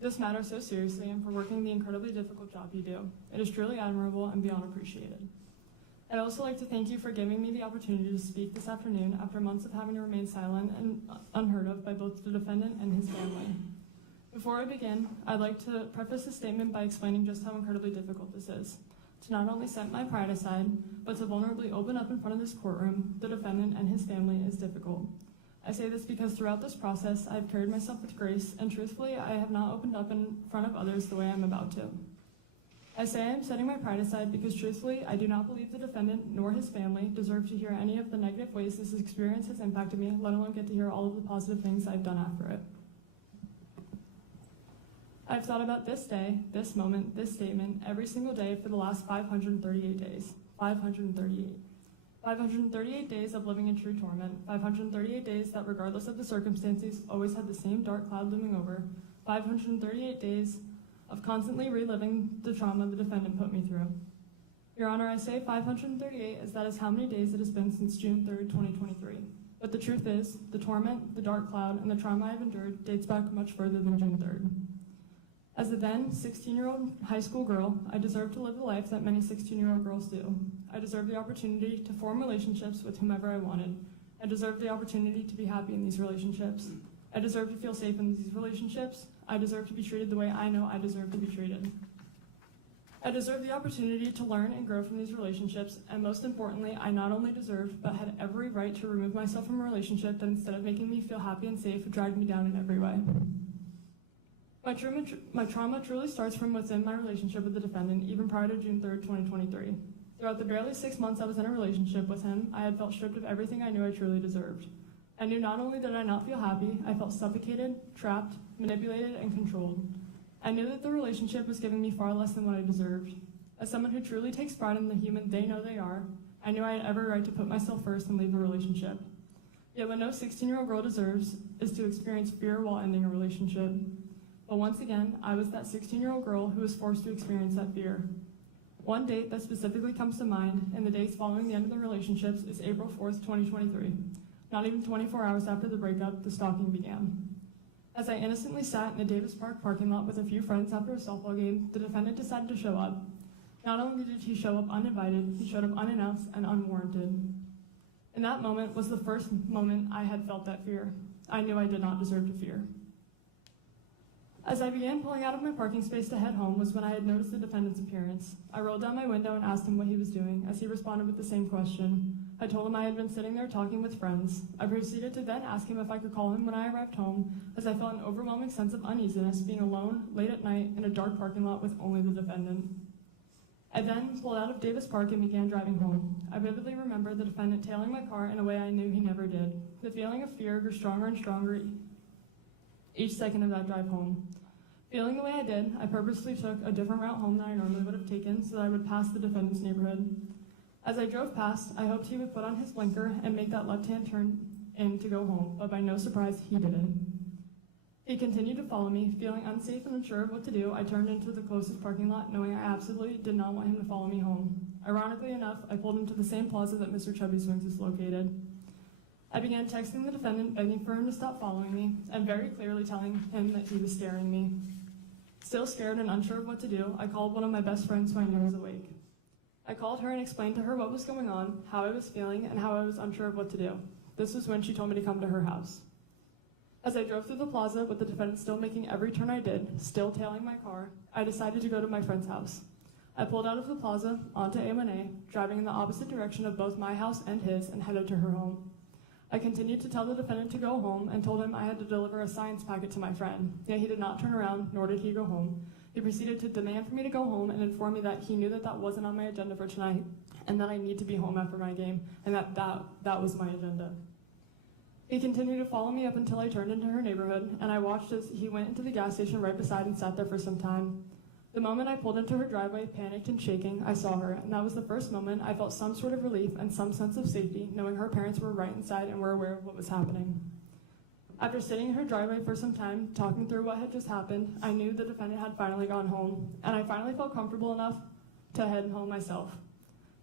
this matter so seriously and for working the incredibly difficult job you do. It is truly admirable and beyond appreciated. I'd also like to thank you for giving me the opportunity to speak this afternoon after months of having to remain silent and unheard of by both the defendant and his family. Before I begin, I'd like to preface this statement by explaining just how incredibly difficult this is. To not only set my pride aside, but to vulnerably open up in front of this courtroom, the defendant and his family, is difficult. I say this because throughout this process, I've carried myself with grace, and truthfully, I have not opened up in front of others the way I'm about to. I say I am setting my pride aside because truthfully, I do not believe the defendant nor his family deserve to hear any of the negative ways this experience has impacted me, let alone get to hear all of the positive things I've done after it. I've thought about this day, this moment, this statement every single day for the last 538 days. 538. 538 days of living in true torment. 538 days that, regardless of the circumstances, always had the same dark cloud looming over. 538 days of constantly reliving the trauma the defendant put me through. Your Honor, I say 538 as that is how many days it has been since June 3rd, 2023. But the truth is, the torment, the dark cloud, and the trauma I've endured dates back much further than June 3rd. As a then 16-year-old high school girl, I deserve to live the life that many 16-year-old girls do. I deserve the opportunity to form relationships with whomever I wanted. I deserve the opportunity to be happy in these relationships. I deserve to feel safe in these relationships. I deserve to be treated the way I know I deserve to be treated. I deserve the opportunity to learn and grow from these relationships, and most importantly, I not only deserved, but had every right to remove myself from a relationship that instead of making me feel happy and safe, dragged me down in every way. My trauma truly starts from within my relationship with the defendant, even prior to June 3rd, 2023. Throughout the barely 6 months I was in a relationship with him, I had felt stripped of everything I knew I truly deserved. I knew not only did I not feel happy, I felt suffocated, trapped, manipulated, and controlled. I knew that the relationship was giving me far less than what I deserved. As someone who truly takes pride in the human they know they are, I knew I had every right to put myself first and leave the relationship. Yet what no 16-year-old girl deserves is to experience fear while ending a relationship. But once again, I was that 16-year-old girl who was forced to experience that fear. One date that specifically comes to mind in the days following the end of the relationships is April 4th, 2023. Not even 24 hours after the breakup, the stalking began. As I innocently sat in the Davis Park parking lot with a few friends after a softball game, the defendant decided to show up. Not only did he show up uninvited, he showed up unannounced and unwarranted. In that moment was the first moment I had felt that fear. I knew I did not deserve to fear. As I began pulling out of my parking space to head home was when I had noticed the defendant's appearance. I rolled down my window and asked him what he was doing, as he responded with the same question. I told him I had been sitting there talking with friends. I proceeded to then ask him if I could call him when I arrived home, as I felt an overwhelming sense of uneasiness being alone, late at night, in a dark parking lot with only the defendant. I then pulled out of Davis Park and began driving home. I vividly remember the defendant tailing my car in a way I knew he never did. The feeling of fear grew stronger and stronger each second of that drive home. Feeling the way I did, I purposely took a different route home than I normally would have taken so that I would pass the defendant's neighborhood. As I drove past, I hoped he would put on his blinker and make that left-hand turn in to go home, but by no surprise, he didn't. He continued to follow me. Feeling unsafe and unsure of what to do, I turned into the closest parking lot, knowing I absolutely did not want him to follow me home. Ironically enough, I pulled into the same plaza that Mr. Chubby Swings is located. I began texting the defendant, begging for him to stop following me, and very clearly telling him that he was scaring me. Still scared and unsure of what to do, I called one of my best friends who I knew was awake. I called her and explained to her what was going on, how I was feeling, and how I was unsure of what to do. This was when she told me to come to her house. As I drove through the plaza with the defendant still making every turn I did, still tailing my car, I decided to go to my friend's house. I pulled out of the plaza onto A1A, driving in the opposite direction of both my house and his, and headed to her home. I continued to tell the defendant to go home and told him I had to deliver a science packet to my friend, yet he did not turn around, nor did he go home. He proceeded to demand for me to go home and inform me that he knew that that wasn't on my agenda for tonight, and that I need to be home after my game, and that was my agenda. He continued to follow me up until I turned into her neighborhood, and I watched as he went into the gas station right beside and sat there for some time. The moment I pulled into her driveway, panicked and shaking, I saw her, and that was the first moment I felt some sort of relief and some sense of safety, knowing her parents were right inside and were aware of what was happening. After sitting in her driveway for some time, talking through what had just happened, I knew the defendant had finally gone home, and I finally felt comfortable enough to head home myself.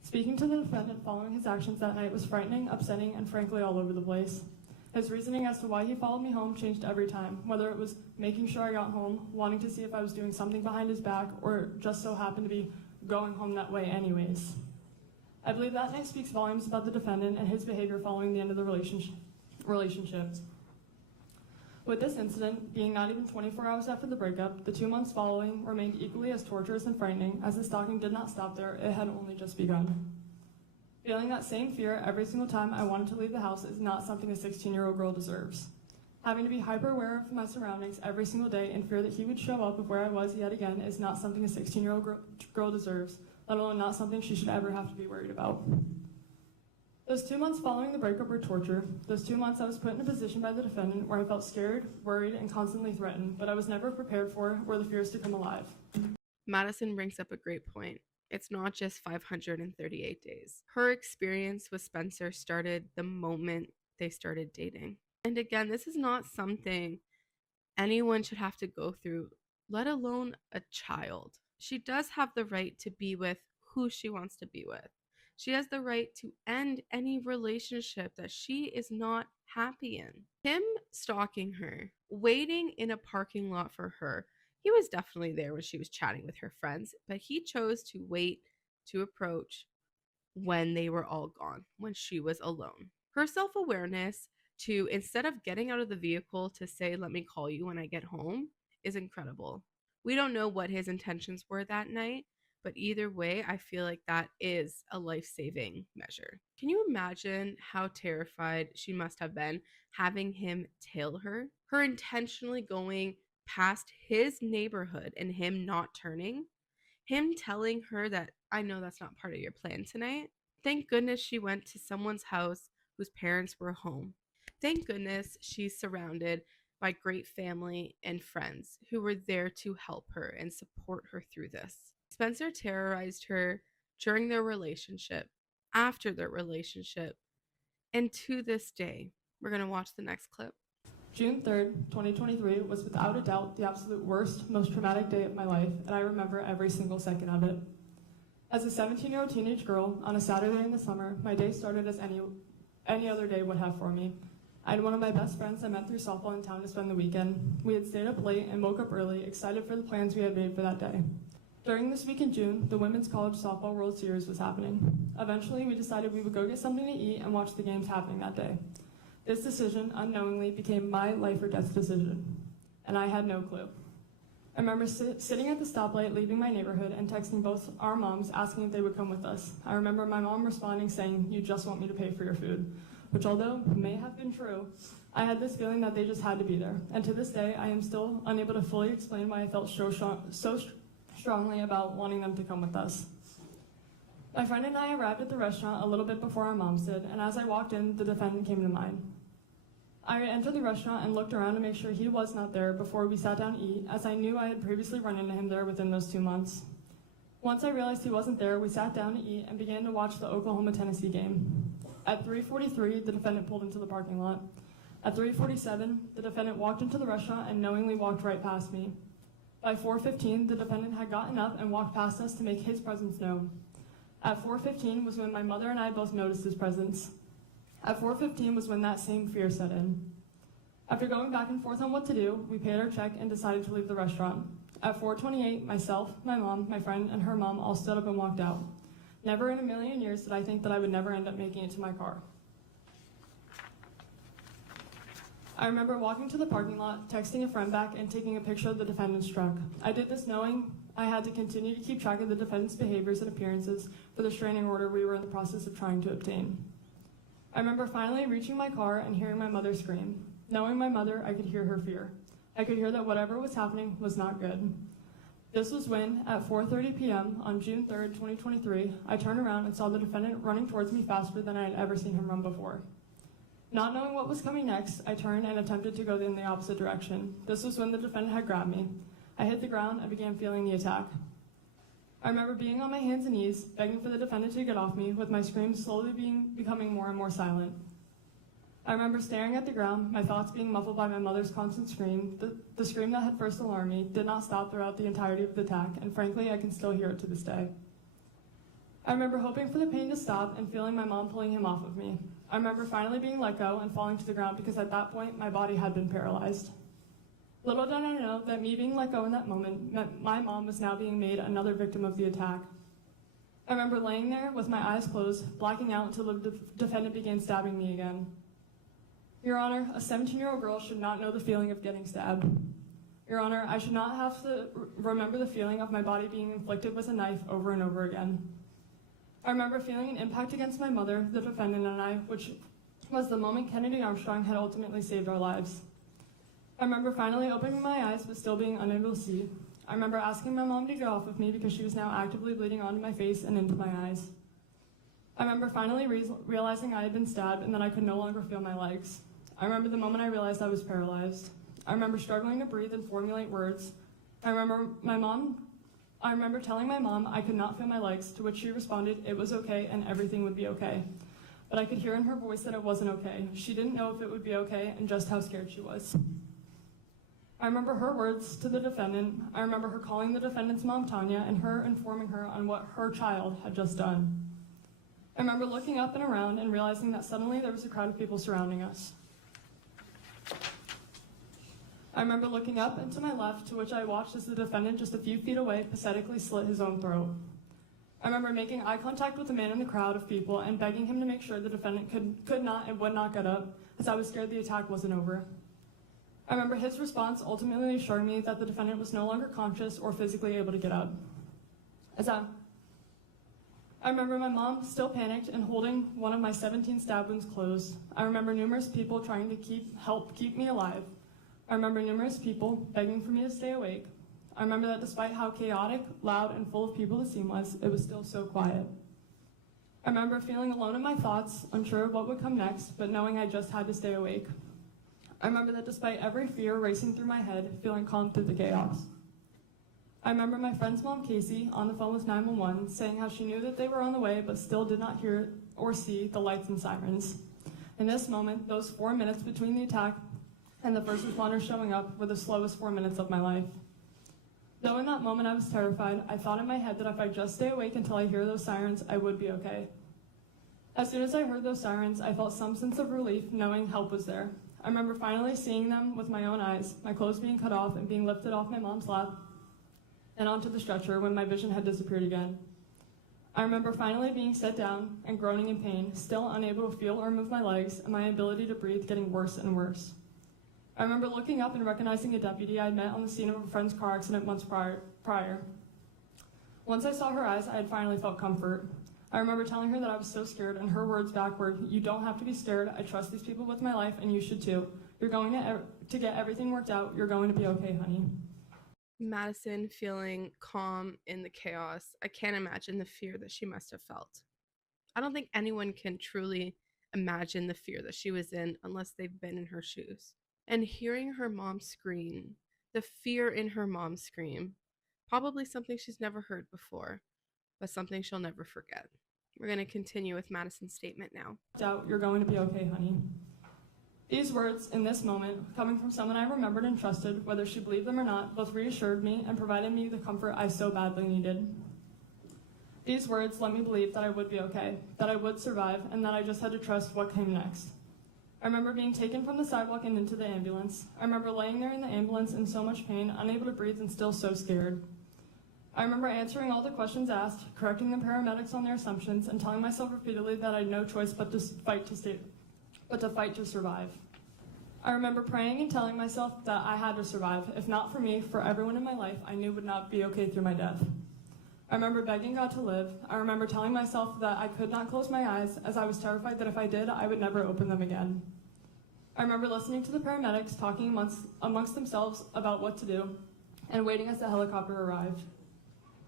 Speaking to the defendant following his actions that night was frightening, upsetting, and frankly all over the place. His reasoning as to why he followed me home changed every time, whether it was making sure I got home, wanting to see if I was doing something behind his back, or just so happened to be going home that way anyways. I believe that night speaks volumes about the defendant and his behavior following the end of the relationship. With this incident being not even 24 hours after the breakup, the 2 months following remained equally as torturous and frightening, as the stalking did not stop there, it had only just begun. Feeling that same fear every single time I wanted to leave the house is not something a 16-year-old girl deserves. Having to be hyper aware of my surroundings every single day in fear that he would show up of where I was yet again is not something a 16-year-old girl deserves, let alone not something she should ever have to be worried about. Those 2 months following the breakup were torture. Those 2 months I was put in a position by the defendant where I felt scared, worried, and constantly threatened, but I was never prepared for were the fears to come alive. Madison brings up a great point. It's not just 538 days. Her experience with Spencer started the moment they started dating. And again, this is not something anyone should have to go through, let alone a child. She does have the right to be with who she wants to be with. She has the right to end any relationship that she is not happy in. Him stalking her, waiting in a parking lot for her, he was definitely there when she was chatting with her friends, but he chose to wait to approach when they were all gone, when she was alone. Her self-awareness to, instead of getting out of the vehicle, to say, "Let me call you when I get home," is incredible. We don't know what his intentions were that night, but either way, I feel like that is a life-saving measure. Can you imagine how terrified she must have been having him tail her? Her intentionally going past his neighborhood and him not turning, him telling her that, "I know that's not part of your plan tonight." Thank goodness she went to someone's house whose parents were home. Thank goodness she's surrounded by great family and friends who were there to help her and support her through this. Spencer terrorized her during their relationship, after their relationship, and to this day. We're going to watch the next clip. June 3rd, 2023 was without a doubt the absolute worst, most traumatic day of my life, and I remember every single second of it. As a 17-year-old teenage girl, on a Saturday in the summer, my day started as any other day would have for me. I had one of my best friends I met through softball in town to spend the weekend. We had stayed up late and woke up early, excited for the plans we had made for that day. During this week in June, the Women's College Softball World Series was happening. Eventually, we decided we would go get something to eat and watch the games happening that day. This decision, unknowingly, became my life or death decision, and I had no clue. I remember sitting at the stoplight, leaving my neighborhood, and texting both our moms asking if they would come with us. I remember my mom responding saying, "You just want me to pay for your food," which, although may have been true, I had this feeling that they just had to be there. And to this day, I am still unable to fully explain why I felt so strongly about wanting them to come with us. My friend and I arrived at the restaurant a little bit before our moms did, and as I walked in, the defendant came to mind. I entered the restaurant and looked around to make sure he was not there before we sat down to eat, as I knew I had previously run into him there within those 2 months. Once I realized he wasn't there, we sat down to eat and began to watch the Oklahoma-Tennessee game. At 3:43, the defendant pulled into the parking lot. At 3:47, the defendant walked into the restaurant and knowingly walked right past me. By 4:15, the defendant had gotten up and walked past us to make his presence known. At 4:15 was when my mother and I both noticed his presence. At 4:15 was when that same fear set in. After going back and forth on what to do, we paid our check and decided to leave the restaurant. At 4:28, myself, my mom, my friend, and her mom all stood up and walked out. Never in a million years did I think that I would never end up making it to my car. I remember walking to the parking lot, texting a friend back, and taking a picture of the defendant's truck. I did this knowing I had to continue to keep track of the defendant's behaviors and appearances for the restraining order we were in the process of trying to obtain. I remember finally reaching my car and hearing my mother scream. Knowing my mother, I could hear her fear. I could hear that whatever was happening was not good. This was when, at 4:30 p.m. on June 3rd, 2023, I turned around and saw the defendant running towards me faster than I had ever seen him run before. Not knowing what was coming next, I turned and attempted to go in the opposite direction. This was when the defendant had grabbed me. I hit the ground and began feeling the attack. I remember being on my hands and knees, begging for the defendant to get off me, with my screams slowly becoming more and more silent. I remember staring at the ground, my thoughts being muffled by my mother's constant scream. The scream that had first alarmed me did not stop throughout the entirety of the attack, and frankly, I can still hear it to this day. I remember hoping for the pain to stop and feeling my mom pulling him off of me. I remember finally being let go and falling to the ground because at that point, my body had been paralyzed. Little did I know that me being let go in that moment meant my mom was now being made another victim of the attack. I remember laying there with my eyes closed, blacking out until the defendant began stabbing me again. Your Honor, a 17-year-old girl should not know the feeling of getting stabbed. Your Honor, I should not have to remember the feeling of my body being inflicted with a knife over and over again. I remember feeling an impact against my mother, the defendant, and I, which was the moment Kennedy Armstrong had ultimately saved our lives. I remember finally opening my eyes but still being unable to see. I remember asking my mom to get off of me because she was now actively bleeding onto my face and into my eyes. I remember finally realizing I had been stabbed and that I could no longer feel my legs. I remember the moment I realized I was paralyzed. I remember struggling to breathe and formulate words. I remember telling my mom I could not feel my legs, to which she responded it was okay and everything would be okay. But I could hear in her voice that it wasn't okay. She didn't know if it would be okay and just how scared she was. I remember her words to the defendant. I remember her calling the defendant's mom Tanya and her informing her on what her child had just done. I remember looking up and around and realizing that suddenly there was a crowd of people surrounding us. I remember looking up and to my left, to which I watched as the defendant just a few feet away pathetically slit his own throat. I remember making eye contact with the man in the crowd of people and begging him to make sure the defendant could not and would not get up, as I was scared the attack wasn't over. I remember his response ultimately assuring me that the defendant was no longer conscious or physically able to get up. I remember my mom still panicked and holding one of my 17 stab wounds closed. I remember numerous people trying to help keep me alive. I remember numerous people begging for me to stay awake. I remember that despite how chaotic, loud, and full of people the scene was, it was still so quiet. I remember feeling alone in my thoughts, unsure of what would come next, but knowing I just had to stay awake. I remember that despite every fear racing through my head, feeling calm through the chaos. I remember my friend's mom, Casey, on the phone with 911, saying how she knew that they were on the way, but still did not hear or see the lights and sirens. In this moment, those 4 minutes between the attack and the first responders showing up were the slowest 4 minutes of my life. Though in that moment I was terrified, I thought in my head that if I just stay awake until I hear those sirens, I would be okay. As soon as I heard those sirens, I felt some sense of relief knowing help was there. I remember finally seeing them with my own eyes, my clothes being cut off and being lifted off my mom's lap and onto the stretcher when my vision had disappeared again. I remember finally being set down and groaning in pain, still unable to feel or move my legs, and my ability to breathe getting worse and worse. I remember looking up and recognizing a deputy I had met on the scene of a friend's car accident months prior. Once I saw her eyes, I had finally felt comfort. I remember telling her that I was so scared, and her words back were, "You don't have to be scared. I trust these people with my life, and you should too. You're going to get everything worked out. You're going to be okay, honey." Madison feeling calm in the chaos. I can't imagine the fear that she must have felt. I don't think anyone can truly imagine the fear that she was in unless they've been in her shoes. And hearing her mom scream, the fear in her mom's scream, probably something she's never heard before, but something she'll never forget. We're going to continue with Madison's statement now. "Doubt you're going to be okay, honey." These words, in this moment, coming from someone I remembered and trusted, whether she believed them or not, both reassured me and provided me the comfort I so badly needed. These words let me believe that I would be okay, that I would survive, and that I just had to trust what came next. I remember being taken from the sidewalk and into the ambulance. I remember laying there in the ambulance in so much pain, unable to breathe and still so scared. I remember answering all the questions asked, correcting the paramedics on their assumptions, and telling myself repeatedly that I had no choice but to fight to survive. I remember praying and telling myself that I had to survive. If not for me, for everyone in my life I knew would not be okay through my death. I remember begging God to live. I remember telling myself that I could not close my eyes, as I was terrified that if I did, I would never open them again. I remember listening to the paramedics talking amongst themselves about what to do, and waiting as the helicopter arrived.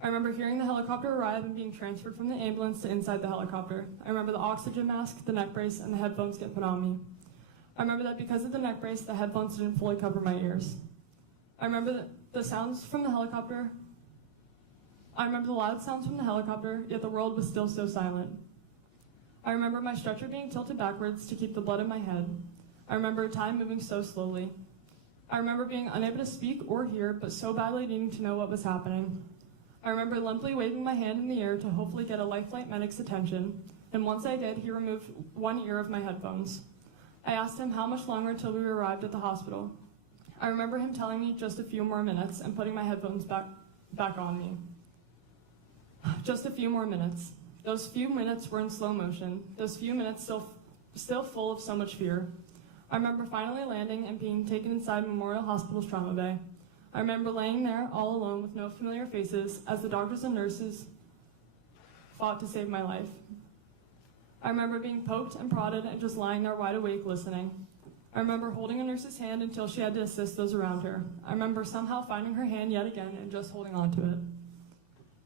I remember hearing the helicopter arrive and being transferred from the ambulance to inside the helicopter. I remember the oxygen mask, the neck brace, and the headphones get put on me. I remember that because of the neck brace, the headphones didn't fully cover my ears. I remember the sounds from the helicopter. I remember the loud sounds from the helicopter, yet the world was still so silent. I remember my stretcher being tilted backwards to keep the blood in my head. I remember time moving so slowly. I remember being unable to speak or hear, but so badly needing to know what was happening. I remember limply waving my hand in the air to hopefully get a life-flight medic's attention, and once I did, he removed one ear of my headphones. I asked him how much longer until we arrived at the hospital. I remember him telling me just a few more minutes and putting my headphones back on me. Just a few more minutes. Those few minutes were in slow motion. Those few minutes still full of so much fear. I remember finally landing and being taken inside Memorial Hospital's trauma bay. I remember laying there all alone with no familiar faces as the doctors and nurses fought to save my life. I remember being poked and prodded and just lying there wide awake listening. I remember holding a nurse's hand until she had to assist those around her. I remember somehow finding her hand yet again and just holding on to it.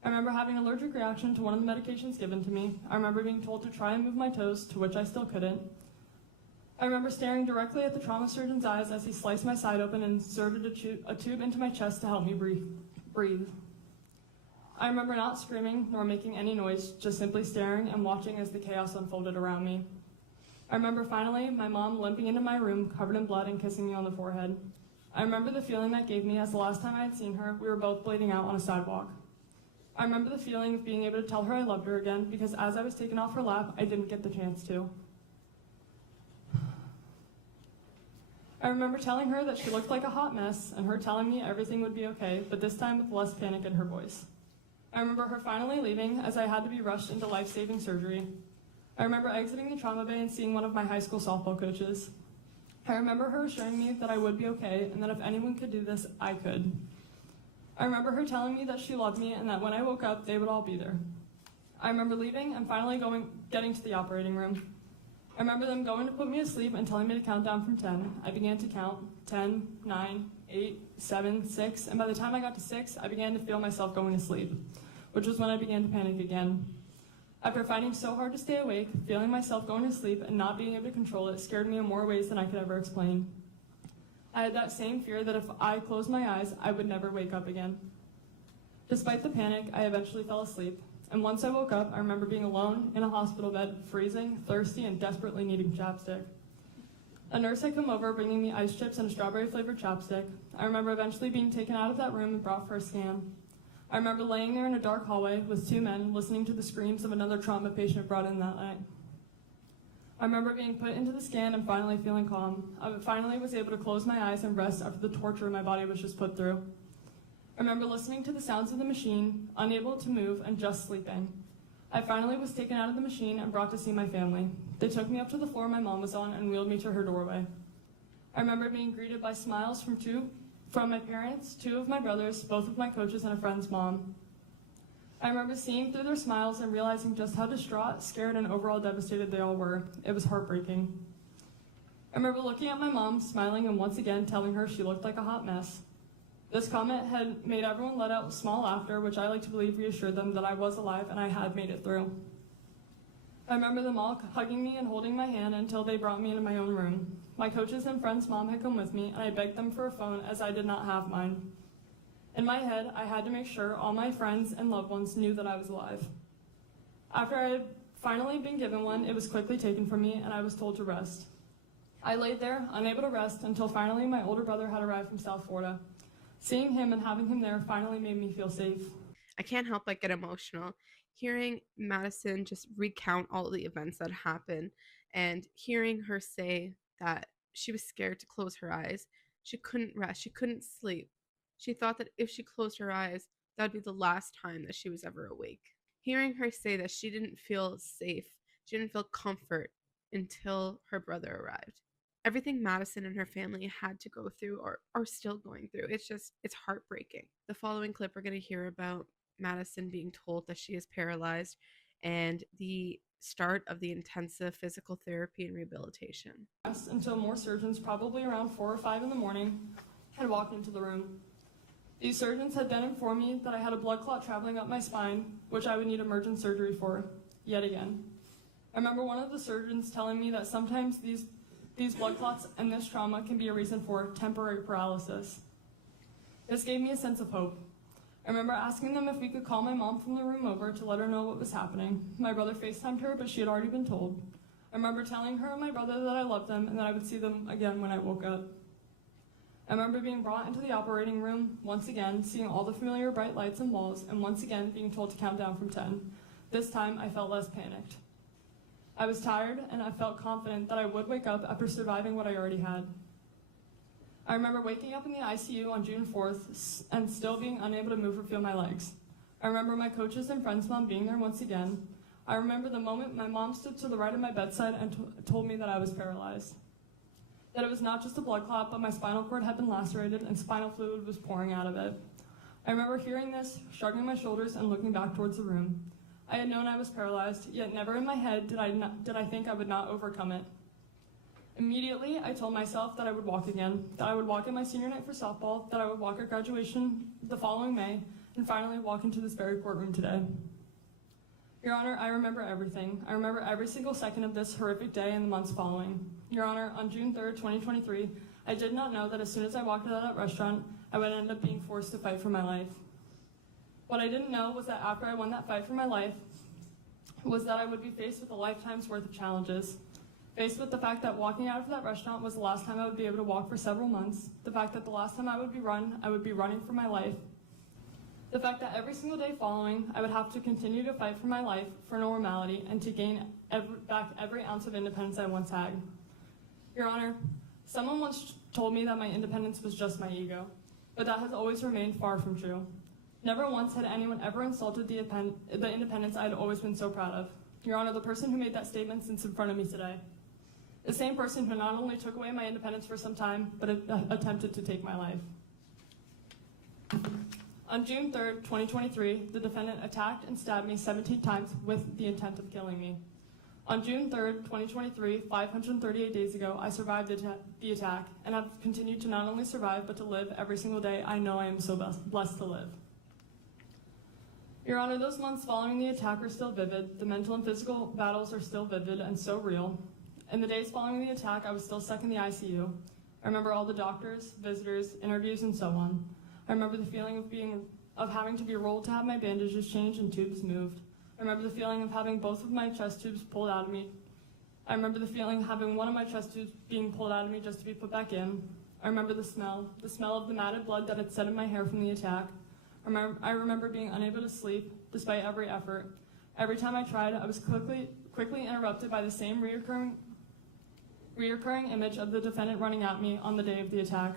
I remember having an allergic reaction to one of the medications given to me. I remember being told to try and move my toes, to which I still couldn't. I remember staring directly at the trauma surgeon's eyes as he sliced my side open and inserted a tube into my chest to help me breathe. I remember not screaming nor making any noise, just simply staring and watching as the chaos unfolded around me. I remember finally my mom limping into my room, covered in blood and kissing me on the forehead. I remember the feeling that gave me as the last time I had seen her, we were both bleeding out on a sidewalk. I remember the feeling of being able to tell her I loved her again, because as I was taken off her lap, I didn't get the chance to. I remember telling her that she looked like a hot mess, and her telling me everything would be okay, but this time with less panic in her voice. I remember her finally leaving as I had to be rushed into life-saving surgery. I remember exiting the trauma bay and seeing one of my high school softball coaches. I remember her assuring me that I would be okay, and that if anyone could do this, I could. I remember her telling me that she loved me and that when I woke up, they would all be there. I remember leaving and finally getting to the operating room. I remember them going to put me to sleep and telling me to count down from 10. I began to count 10, 9, 8, 7, 6, and by the time I got to 6, I began to feel myself going to sleep, which was when I began to panic again. After fighting so hard to stay awake, feeling myself going to sleep and not being able to control it scared me in more ways than I could ever explain. I had that same fear that if I closed my eyes, I would never wake up again. Despite the panic, I eventually fell asleep, and once I woke up, I remember being alone in a hospital bed, freezing, thirsty, and desperately needing chapstick. A nurse had come over bringing me ice chips and a strawberry-flavored chapstick. I remember eventually being taken out of that room and brought for a scan. I remember laying there in a dark hallway with two men listening to the screams of another trauma patient brought in that night. I remember being put into the scan and finally feeling calm. I finally was able to close my eyes and rest after the torture my body was just put through. I remember listening to the sounds of the machine, unable to move and just sleeping. I finally was taken out of the machine and brought to see my family. They took me up to the floor my mom was on and wheeled me to her doorway. I remember being greeted by smiles from my parents, two of my brothers, both of my coaches, and a friend's mom. I remember seeing through their smiles and realizing just how distraught, scared, and overall devastated they all were. It was heartbreaking. I remember looking at my mom, smiling, and once again telling her she looked like a hot mess. This comment had made everyone let out small laughter, which I like to believe reassured them that I was alive and I had made it through. I remember them all hugging me and holding my hand until they brought me into my own room. My coaches and friend's mom had come with me, and I begged them for a phone as I did not have mine. In my head, I had to make sure all my friends and loved ones knew that I was alive. After I had finally been given one, it was quickly taken from me, and I was told to rest. I laid there, unable to rest, until finally my older brother had arrived from South Florida. Seeing him and having him there finally made me feel safe. I can't help but get emotional hearing Madison just recount all the events that happened and hearing her say that she was scared to close her eyes. She couldn't rest. She couldn't sleep. She thought that if she closed her eyes, that would be the last time that she was ever awake. Hearing her say that she didn't feel safe, she didn't feel comfort until her brother arrived. Everything Madison and her family had to go through or are still going through. It's heartbreaking. The following clip, we're going to hear about Madison being told that she is paralyzed and the start of the intensive physical therapy and rehabilitation. Until more surgeons, probably around 4 or 5 in the morning, had walked into the room. These surgeons had then informed me that I had a blood clot traveling up my spine, which I would need emergent surgery for, yet again. I remember one of the surgeons telling me that sometimes these blood clots and this trauma can be a reason for temporary paralysis. This gave me a sense of hope. I remember asking them if we could call my mom from the room over to let her know what was happening. My brother FaceTimed her, but she had already been told. I remember telling her and my brother that I loved them and that I would see them again when I woke up. I remember being brought into the operating room, once again, seeing all the familiar bright lights and walls, and once again being told to count down from 10. This time, I felt less panicked. I was tired, and I felt confident that I would wake up after surviving what I already had. I remember waking up in the ICU on June 4th and still being unable to move or feel my legs. I remember my coaches and friends' mom being there once again. I remember the moment my mom stood to the right of my bedside and told me that I was paralyzed. That it was not just a blood clot, but my spinal cord had been lacerated and spinal fluid was pouring out of it. I remember hearing this, shrugging my shoulders, and looking back towards the room. I had known I was paralyzed, yet never in my head did I think I would not overcome it. Immediately, I told myself that I would walk again, that I would walk at my senior night for softball, that I would walk at graduation the following May, and finally walk into this very courtroom today. Your Honor, I remember everything. I remember every single second of this horrific day and the months following. Your Honor, on June 3rd, 2023, I did not know that as soon as I walked out of that restaurant, I would end up being forced to fight for my life. What I didn't know was that after I won that fight for my life, was that I would be faced with a lifetime's worth of challenges. Faced with the fact that walking out of that restaurant was the last time I would be able to walk for several months, the fact that the last time I would be running for my life, the fact that every single day following, I would have to continue to fight for my life, for normality, and to gain back every ounce of independence I once had. Your Honor, someone once told me that my independence was just my ego, but that has always remained far from true. Never once had anyone ever insulted the independence I had always been so proud of. Your Honor, the person who made that statement sits in front of me today. The same person who not only took away my independence for some time, but attempted to take my life. On June 3rd, 2023, the defendant attacked and stabbed me 17 times with the intent of killing me. On June 3rd, 2023, 538 days ago, I survived the attack and have continued to not only survive, but to live every single day I know I am so blessed to live. Your Honor, those months following the attack are still vivid. The mental and physical battles are still vivid and so real. In the days following the attack, I was still stuck in the ICU. I remember all the doctors, visitors, interviews, and so on. I remember the feeling of having to be rolled to have my bandages changed and tubes moved. I remember the feeling of having both of my chest tubes pulled out of me. I remember the feeling of having one of my chest tubes being pulled out of me just to be put back in. I remember the smell of the matted blood that had set in my hair from the attack. I remember being unable to sleep despite every effort. Every time I tried, I was quickly interrupted by the same reoccurring image of the defendant running at me on the day of the attack.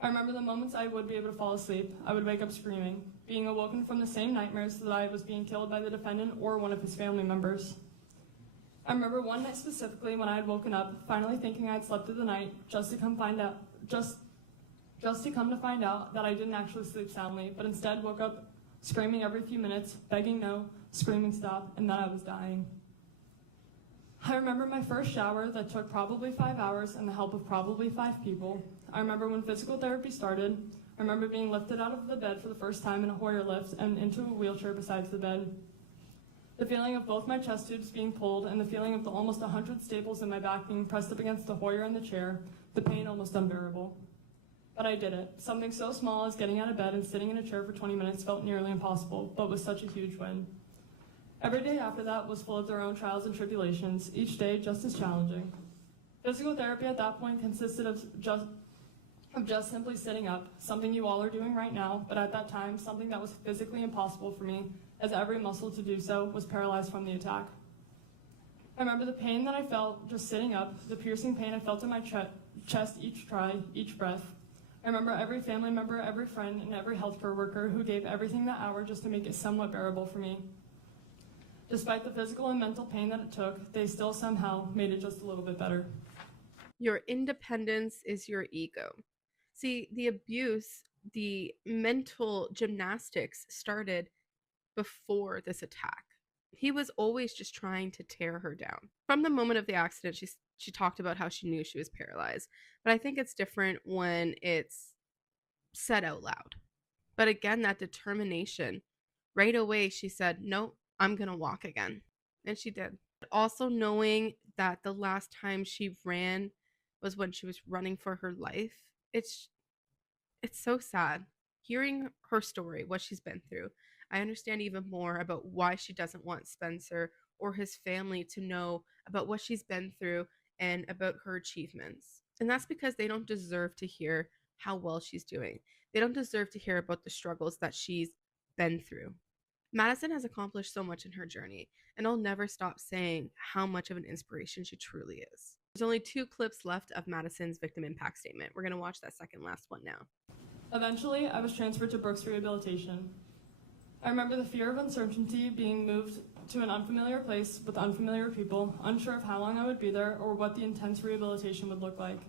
I remember the moments I would be able to fall asleep. I would wake up screaming, being awoken from the same nightmares that I was being killed by the defendant or one of his family members. I remember one night specifically when I had woken up, finally thinking I had slept through the night, just to come to find out that I didn't actually sleep soundly, but instead woke up screaming every few minutes, begging no, screaming stop, and that I was dying. I remember my first shower that took probably 5 hours and the help of probably 5 people. I remember when physical therapy started. I remember being lifted out of the bed for the first time in a Hoyer lift and into a wheelchair besides the bed. The feeling of both my chest tubes being pulled and the feeling of the almost 100 staples in my back being pressed up against the Hoyer and the chair, the pain almost unbearable. But I did it. Something so small as getting out of bed and sitting in a chair for 20 minutes felt nearly impossible, but was such a huge win. Every day after that was full of their own trials and tribulations, each day just as challenging. Physical therapy at that point consisted of just simply sitting up, something you all are doing right now, but at that time, something that was physically impossible for me, as every muscle to do so was paralyzed from the attack. I remember the pain that I felt just sitting up, the piercing pain I felt in my chest each try, each breath. I remember every family member, every friend, and every healthcare worker who gave everything that hour just to make it somewhat bearable for me. Despite the physical and mental pain that it took, they still somehow made it just a little bit better. Your independence is your ego. See, the abuse, the mental gymnastics started before this attack. He was always just trying to tear her down. From the moment of the accident, she talked about how she knew she was paralyzed. But I think it's different when it's said out loud. But again, that determination, right away she said, no, I'm going to walk again. And she did. Also knowing that the last time she ran was when she was running for her life. It's so sad. Hearing her story, what she's been through, I understand even more about why she doesn't want Spencer or his family to know about what she's been through and about her achievements. And that's because they don't deserve to hear how well she's doing. They don't deserve to hear about the struggles that she's been through. Madison has accomplished so much in her journey, and I'll never stop saying how much of an inspiration she truly is. There's only 2 clips left of Madison's victim impact statement. We're going to watch that second last one now. Eventually, I was transferred to Brooks Rehabilitation. I remember the fear of uncertainty, being moved to an unfamiliar place with unfamiliar people, unsure of how long I would be there or what the intense rehabilitation would look like.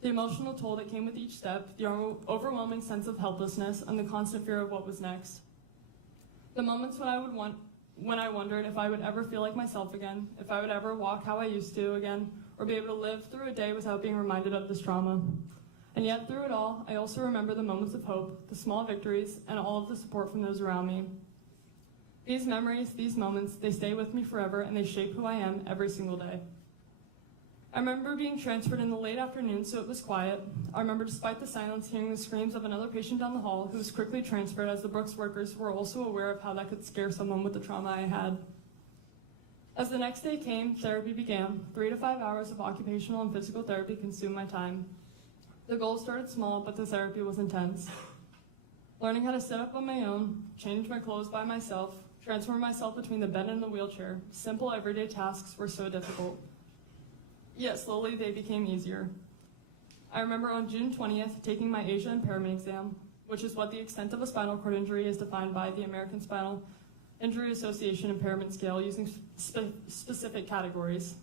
The emotional toll that came with each step, the overwhelming sense of helplessness, and the constant fear of what was next. The moments when I wondered if I would ever feel like myself again, if I would ever walk how I used to again, or be able to live through a day without being reminded of this trauma. And yet through it all, I also remember the moments of hope, the small victories, and all of the support from those around me. These memories, these moments, they stay with me forever, and they shape who I am every single day. I remember being transferred in the late afternoon, so it was quiet. I remember, despite the silence, hearing the screams of another patient down the hall who was quickly transferred, as the Brooks workers were also aware of how that could scare someone with the trauma I had. As the next day came, therapy began. 3 to 5 hours of occupational and physical therapy consumed my time. The goal started small, but the therapy was intense. Learning how to sit up on my own, change my clothes by myself, transfer myself between the bed and the wheelchair, simple everyday tasks were so difficult. Yet slowly they became easier. I remember on June 20th taking my Asia impairment exam, which is what the extent of a spinal cord injury is defined by the American Spinal Injury Association impairment scale using specific categories.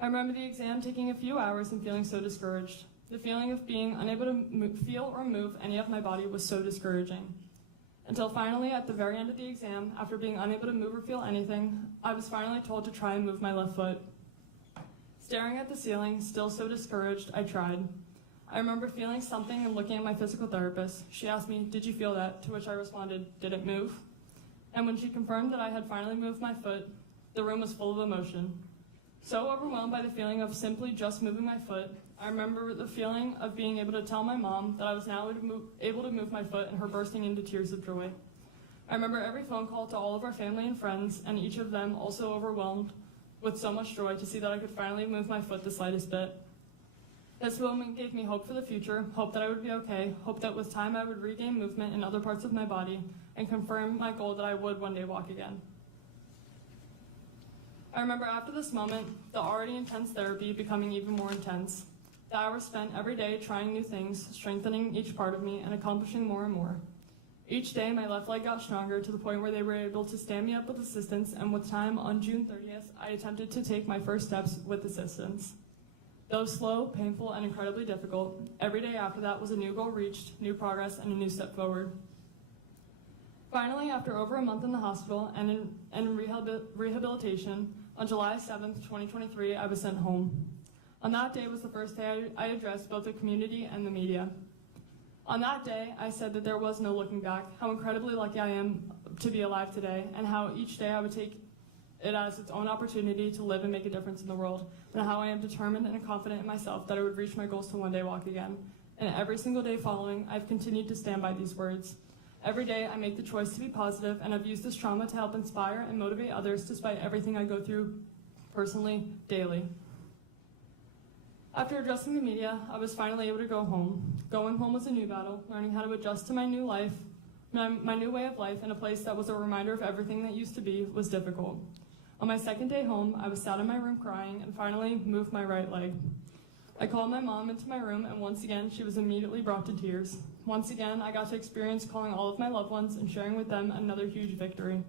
I remember the exam taking a few hours and feeling so discouraged. The feeling of being unable to feel or move any of my body was so discouraging. Until finally, at the very end of the exam, after being unable to move or feel anything, I was finally told to try and move my left foot. Staring at the ceiling, still so discouraged, I tried. I remember feeling something and looking at my physical therapist. She asked me, "Did you feel that?" To which I responded, "Did it move?" And when she confirmed that I had finally moved my foot, the room was full of emotion. So overwhelmed by the feeling of simply just moving my foot, I remember the feeling of being able to tell my mom that I was now able to move my foot and her bursting into tears of joy. I remember every phone call to all of our family and friends, and each of them also overwhelmed with so much joy to see that I could finally move my foot the slightest bit. This moment gave me hope for the future, hope that I would be okay, hope that with time I would regain movement in other parts of my body, and confirm my goal that I would one day walk again. I remember after this moment, the already intense therapy becoming even more intense. The hours spent every day trying new things, strengthening each part of me, and accomplishing more and more. Each day, my left leg got stronger to the point where they were able to stand me up with assistance, and with time, on June 30th, I attempted to take my first steps with assistance. Though slow, painful, and incredibly difficult, every day after that was a new goal reached, new progress, and a new step forward. Finally, after over a month in the hospital and in rehabilitation, on July 7th, 2023, I was sent home. On that day was the first day I addressed both the community and the media. On that day, I said that there was no looking back, how incredibly lucky I am to be alive today, and how each day I would take it as its own opportunity to live and make a difference in the world, and how I am determined and confident in myself that I would reach my goals to one day walk again. And every single day following, I've continued to stand by these words. Every day, I make the choice to be positive, and I've used this trauma to help inspire and motivate others despite everything I go through personally, daily. After addressing the media, I was finally able to go home. Going home was a new battle, learning how to adjust to my new life, my new way of life in a place that was a reminder of everything that used to be was difficult. On my second day home, I was sat in my room crying and finally moved my right leg. I called my mom into my room, and once again, she was immediately brought to tears. Once again, I got to experience calling all of my loved ones and sharing with them another huge victory.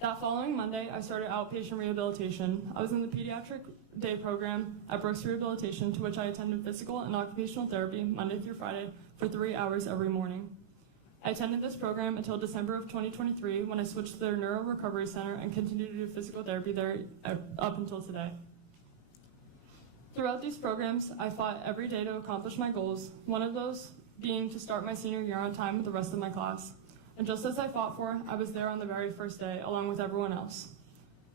That following Monday, I started outpatient rehabilitation. I was in the pediatric day program at Brooks Rehabilitation, to which I attended physical and occupational therapy Monday through Friday for 3 hours every morning. I attended this program until December of 2023, when I switched to their Neuro Recovery Center and continued to do physical therapy there up until today. Throughout these programs, I fought every day to accomplish my goals, one of those being to start my senior year on time with the rest of my class. And just as I fought for, I was there on the very first day, along with everyone else.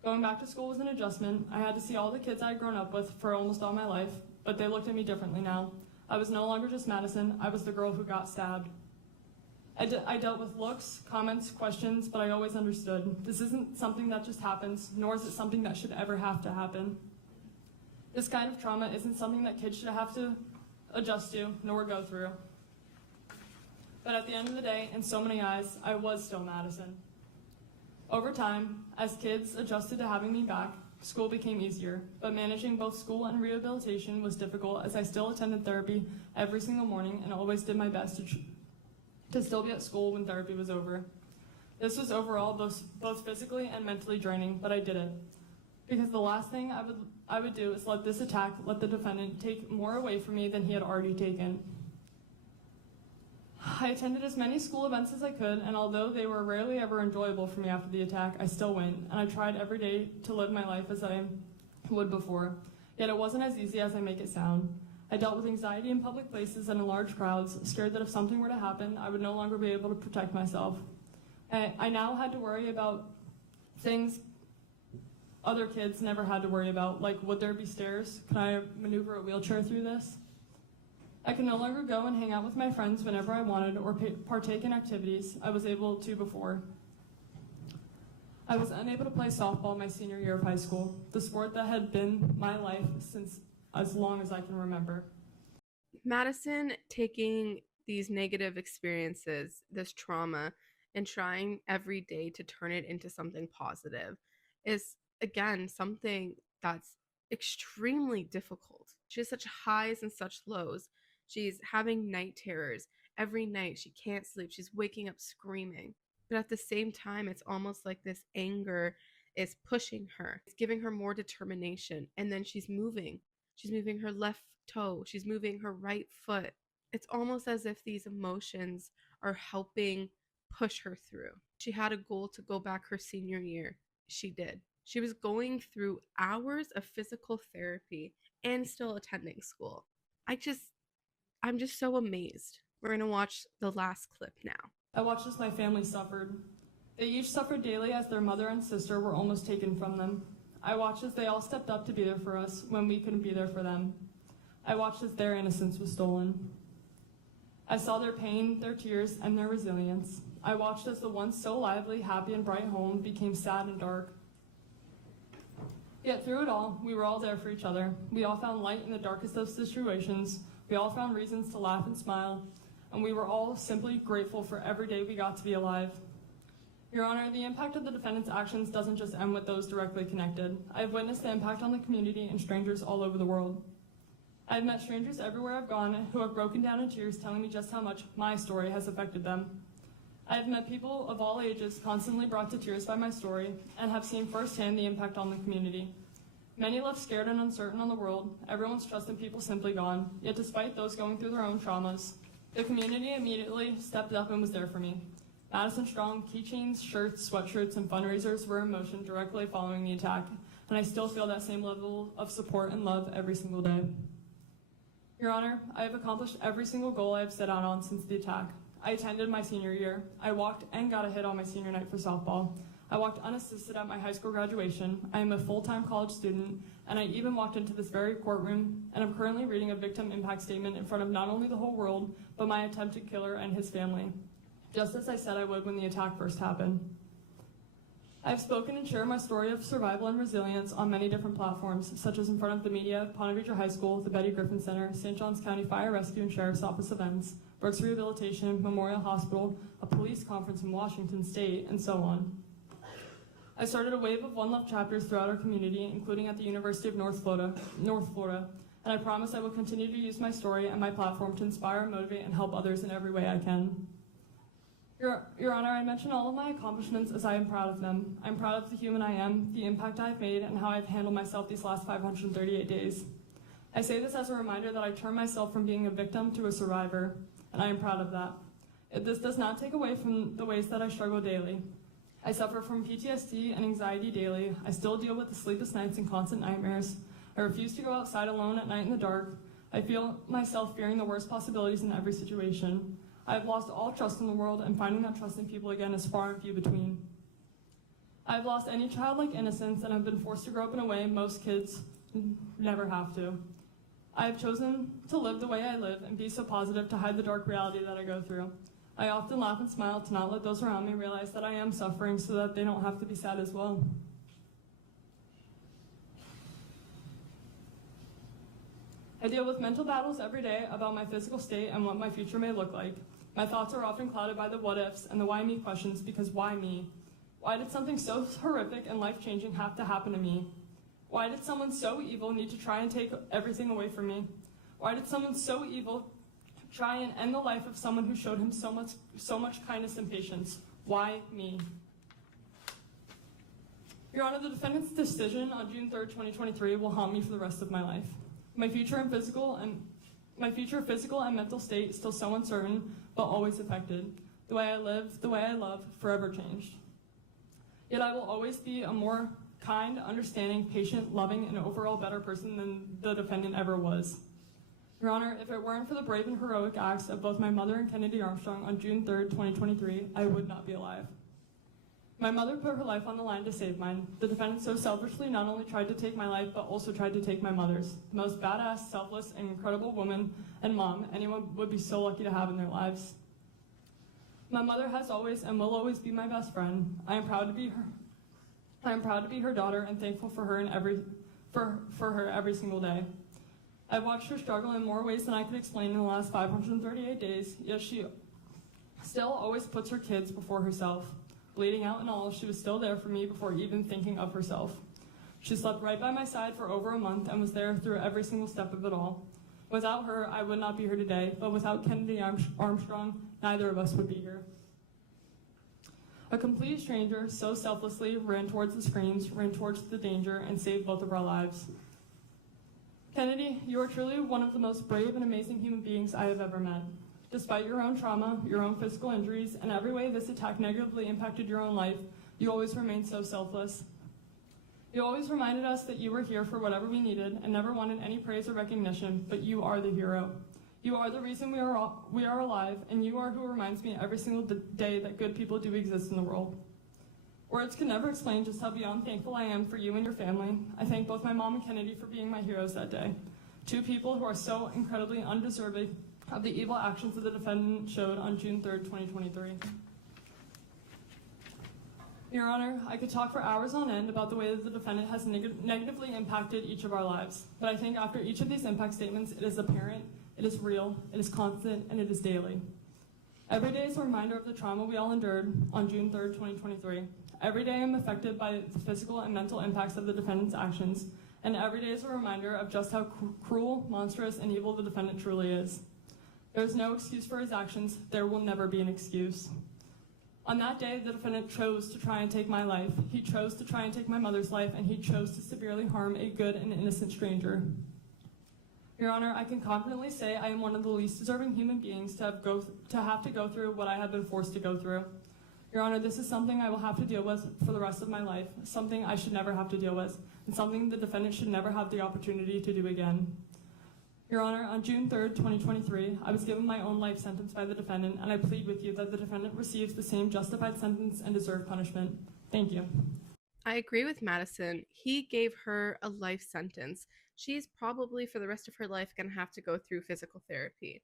Going back to school was an adjustment. I had to see all the kids I had grown up with for almost all my life, but they looked at me differently now. I was no longer just Madison, I was the girl who got stabbed. I dealt with looks, comments, questions, but I always understood. This isn't something that just happens, nor is it something that should ever have to happen. This kind of trauma isn't something that kids should have to adjust to, nor go through. But at the end of the day, in so many eyes, I was still Madison. Over time, as kids adjusted to having me back, school became easier, but managing both school and rehabilitation was difficult, as I still attended therapy every single morning and always did my best to still be at school when therapy was over. This was overall both physically and mentally draining, but I did it. Because the last thing I would do is let this attack, let the defendant take more away from me than he had already taken. I attended as many school events as I could, and although they were rarely ever enjoyable for me after the attack, I still went, and I tried every day to live my life as I would before. Yet it wasn't as easy as I make it sound. I dealt with anxiety in public places and in large crowds, scared that if something were to happen, I would no longer be able to protect myself. I now had to worry about things other kids never had to worry about, like would there be stairs? Can I maneuver a wheelchair through this? I could no longer go and hang out with my friends whenever I wanted or partake in activities I was able to before. I was unable to play softball my senior year of high school, the sport that had been my life since as long as I can remember. Madison taking these negative experiences, this trauma, and trying every day to turn it into something positive is, again, something that's extremely difficult. She has such highs and such lows. She's having night terrors. Every night she can't sleep. She's waking up screaming. But at the same time, it's almost like this anger is pushing her. It's giving her more determination. And then she's moving. She's moving her left toe. She's moving her right foot. It's almost as if these emotions are helping push her through. She had a goal to go back her senior year. She did. She was going through hours of physical therapy and still attending school. I'm just so amazed. We're going to watch the last clip now. I watched as my family suffered. They each suffered daily as their mother and sister were almost taken from them. I watched as they all stepped up to be there for us when we couldn't be there for them. I watched as their innocence was stolen. I saw their pain, their tears, and their resilience. I watched as the once so lively, happy, and bright home became sad and dark. Yet through it all, we were all there for each other. We all found light in the darkest of situations. We all found reasons to laugh and smile, and we were all simply grateful for every day we got to be alive. Your Honor, the impact of the defendant's actions doesn't just end with those directly connected. I have witnessed the impact on the community and strangers all over the world. I have met strangers everywhere I've gone who have broken down in tears telling me just how much my story has affected them. I have met people of all ages constantly brought to tears by my story and have seen firsthand the impact on the community. Many left scared and uncertain on the world, everyone's trust in people simply gone, yet despite those going through their own traumas, the community immediately stepped up and was there for me. Madison Strong keychains, shirts, sweatshirts, and fundraisers were in motion directly following the attack, and I still feel that same level of support and love every single day. Your Honor, I have accomplished every single goal I have set out on since the attack. I attended my senior year. I walked and got a hit on my senior night for softball. I walked unassisted at my high school graduation. I am a full-time college student, and I even walked into this very courtroom, and I'm currently reading a victim impact statement in front of not only the whole world, but my attempted killer and his family, just as I said I would when the attack first happened. I have spoken and shared my story of survival and resilience on many different platforms, such as in front of the media, Ponte Vedra High School, the Betty Griffin Center, St. Johns County Fire Rescue and Sheriff's Office events, Brooks Rehabilitation, Memorial Hospital, a police conference in Washington State, and so on. I started a wave of One Love chapters throughout our community, including at the University of North Florida, and I promise I will continue to use my story and my platform to inspire, motivate, and help others in every way I can. Your Honor, I mention all of my accomplishments as I am proud of them. I'm proud of the human I am, the impact I've made, and how I've handled myself these last 538 days. I say this as a reminder that I turned myself from being a victim to a survivor, and I am proud of that. This does not take away from the ways that I struggle daily. I suffer from PTSD and anxiety daily. I still deal with the sleepless nights and constant nightmares. I refuse to go outside alone at night in the dark. I feel myself fearing the worst possibilities in every situation. I have lost all trust in the world, and finding that trust in people again is far and few between. I have lost any childlike innocence and have been forced to grow up in a way most kids never have to. I have chosen to live the way I live and be so positive to hide the dark reality that I go through. I often laugh and smile to not let those around me realize that I am suffering so that they don't have to be sad as well. I deal with mental battles every day about my physical state and what my future may look like. My thoughts are often clouded by the what-ifs and the why me questions, because why me? Why did something so horrific and life-changing have to happen to me? Why did someone so evil need to try and take everything away from me? Why did someone so evil try and end the life of someone who showed him so much kindness and patience? Why me? Your Honor, the defendant's decision on June 3rd, 2023 will haunt me for the rest of my life. My future physical and mental state is still so uncertain, but always affected. The way I live, the way I love, forever changed. Yet I will always be a more kind, understanding, patient, loving, and overall better person than the defendant ever was. Your Honor, if it weren't for the brave and heroic acts of both my mother and Kennedy Armstrong on June 3rd, 2023, I would not be alive. My mother put her life on the line to save mine. The defendant so selfishly not only tried to take my life, but also tried to take my mother's. The most badass, selfless, and incredible woman and mom anyone would be so lucky to have in their lives. My mother has always and will always be my best friend. I am proud to be her daughter and thankful for her for her every single day. I've watched her struggle in more ways than I could explain in the last 538 days, yet she still always puts her kids before herself. Bleeding out and all, she was still there for me before even thinking of herself. She slept right by my side for over a month and was there through every single step of it all. Without her, I would not be here today, but without Kennedy Armstrong, neither of us would be here. A complete stranger so selflessly ran towards the screens, ran towards the danger, and saved both of our lives. Kennedy, you are truly one of the most brave and amazing human beings I have ever met. Despite your own trauma, your own physical injuries, and every way this attack negatively impacted your own life, you always remained so selfless. You always reminded us that you were here for whatever we needed and never wanted any praise or recognition, but you are the hero. You are the reason we are alive, and you are who reminds me every single day that good people do exist in the world. Words can never explain just how beyond thankful I am for you and your family. I thank both my mom and Kennedy for being my heroes that day. Two people who are so incredibly undeserving of the evil actions that the defendant showed on June 3rd, 2023. Your Honor, I could talk for hours on end about the way that the defendant has negatively impacted each of our lives, but I think after each of these impact statements, it is apparent, it is real, it is constant, and it is daily. Every day is a reminder of the trauma we all endured on June 3rd, 2023. Every day I'm affected by the physical and mental impacts of the defendant's actions, and every day is a reminder of just how cruel, monstrous, and evil the defendant truly is. There is no excuse for his actions. There will never be an excuse. On that day, the defendant chose to try and take my life. He chose to try and take my mother's life, and he chose to severely harm a good and innocent stranger. Your Honor, I can confidently say I am one of the least deserving human beings to have to go through what I have been forced to go through. Your Honor, this is something I will have to deal with for the rest of my life, something I should never have to deal with, and something the defendant should never have the opportunity to do again. Your Honor, on June 3rd, 2023, I was given my own life sentence by the defendant, and I plead with you that the defendant receives the same justified sentence and deserved punishment. Thank you. I agree with Madison. He gave her a life sentence. She's probably for the rest of her life going to have to go through physical therapy.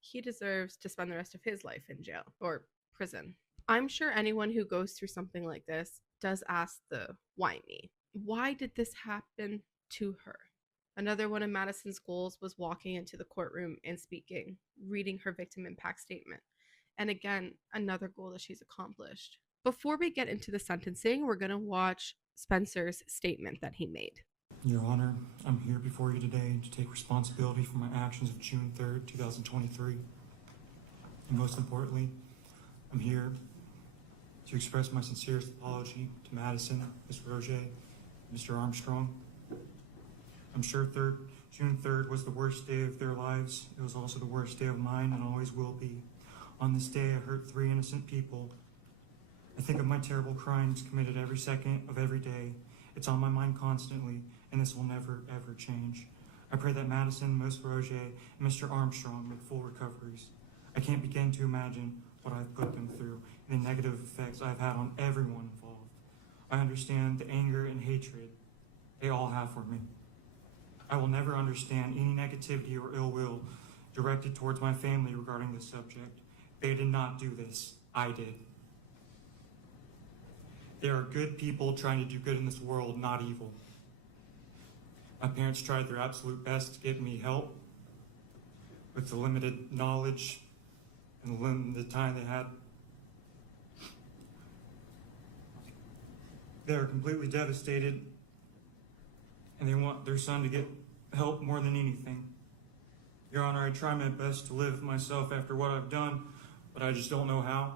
He deserves to spend the rest of his life in jail or prison. I'm sure anyone who goes through something like this does ask the why me? Why did this happen to her? Another one of Madison's goals was walking into the courtroom and speaking, reading her victim impact statement. And again, another goal that she's accomplished. Before we get into the sentencing, we're going to watch Spencer's statement that he made. Your Honor, I'm here before you today to take responsibility for my actions of June 3rd, 2023. And most importantly, I'm here to express my sincerest apology to Madison, Ms. Roger, Mr. Armstrong. I'm sure June 3rd was the worst day of their lives. It was also the worst day of mine and always will be. On this day, I hurt 3 innocent people. I think of my terrible crimes committed every second of every day. It's on my mind constantly, and this will never, ever change. I pray that Madison, Ms. Roger, and Mr. Armstrong make full recoveries. I can't begin to imagine what I've put them through and the negative effects I've had on everyone involved. I understand the anger and hatred they all have for me. I will never understand any negativity or ill will directed towards my family regarding this subject. They did not do this. I did. There are good people trying to do good in this world, not evil. My parents tried their absolute best to get me help with the limited knowledge and the limited time they had. They are completely devastated, and they want their son to get help more than anything. Your Honor, I try my best to live myself after what I've done, but I just don't know how.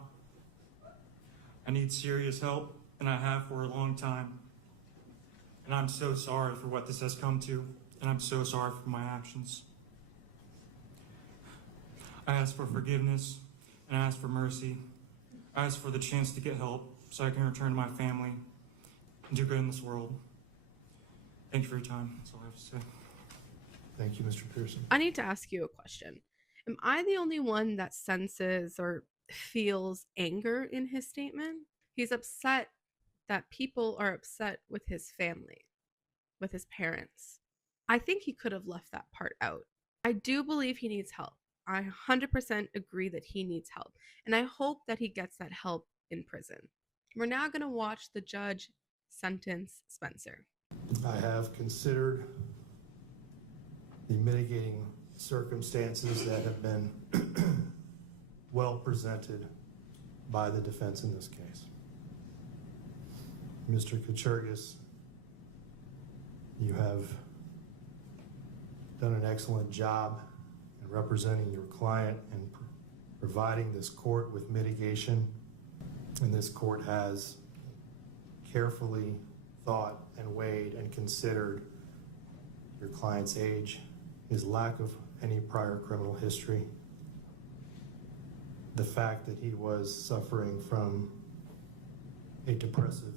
I need serious help, and I have for a long time. And I'm so sorry for what this has come to, and I'm so sorry for my actions. I ask for forgiveness, and I ask for mercy. I ask for the chance to get help so I can return to my family and do good in this world. Thank you for your time. That's all I have to say. Thank you, Mr. Pearson. I need to ask you a question. Am I the only one that senses or feels anger in his statement? He's upset that people are upset with his family, with his parents. I think he could have left that part out. I do believe he needs help. I 100% agree that he needs help. And I hope that he gets that help in prison. We're now going to watch the judge sentence Spencer. I have considered the mitigating circumstances that have been well presented by the defense in this case. Mr. Kuchergis, you have done an excellent job in representing your client and providing this court with mitigation. And this court has carefully thought and weighed and considered your client's age, his lack of any prior criminal history, the fact that he was suffering from a depressive,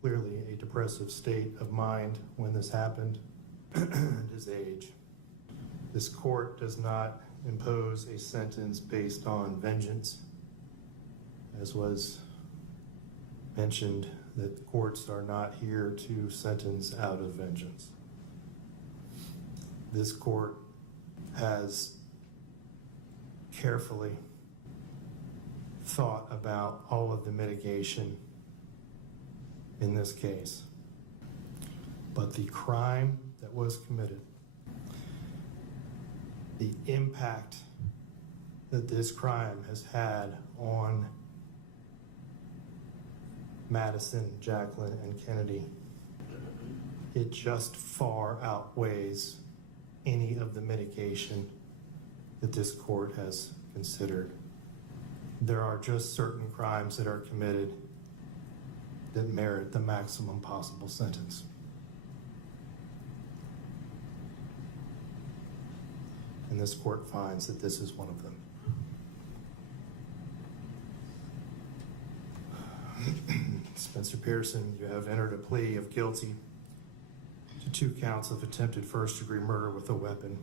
clearly a depressive state of mind when this happened, and his age. This court does not impose a sentence based on vengeance, as was mentioned that courts are not here to sentence out of vengeance. This court has carefully thought about all of the mitigation in this case. But the crime that was committed, the impact that this crime has had on Madison, Jacqueline, and Kennedy, it just far outweighs any of the mitigation that this court has considered. There are just certain crimes that are committed that merit the maximum possible sentence. And this court finds that this is one of them. Spencer Pearson, you have entered a plea of guilty to 2 counts of attempted first-degree murder with a weapon.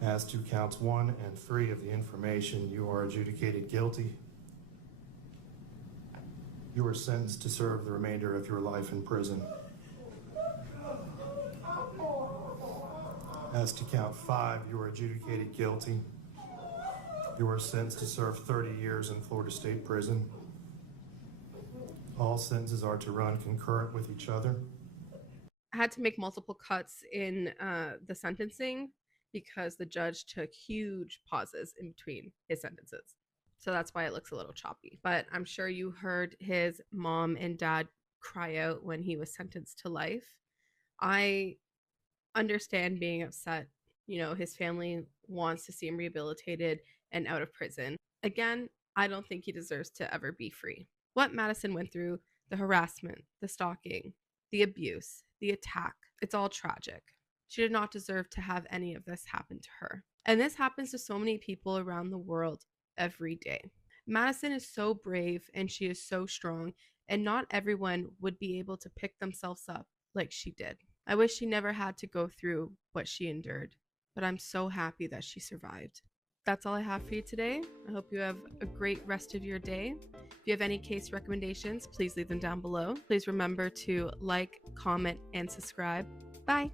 As to counts 1 and 3 of the information, you are adjudicated guilty. You are sentenced to serve the remainder of your life in prison. As to count 5, you are adjudicated guilty. You are sentenced to serve 30 years in Florida State Prison. All sentences are to run concurrent with each other. I had to make multiple cuts in the sentencing because the judge took huge pauses in between his sentences. So that's why it looks a little choppy. But I'm sure you heard his mom and dad cry out when he was sentenced to life. I understand being upset. You know, his family wants to see him rehabilitated and out of prison. Again, I don't think he deserves to ever be free. What Madison went through, the harassment, the stalking, the abuse, the attack, it's all tragic. She did not deserve to have any of this happen to her. And this happens to so many people around the world every day. Madison is so brave and she is so strong, and not everyone would be able to pick themselves up like she did. I wish she never had to go through what she endured, but I'm so happy that she survived. That's all I have for you today. I hope you have a great rest of your day. If you have any case recommendations, please leave them down below. Please remember to like, comment, and subscribe. Bye.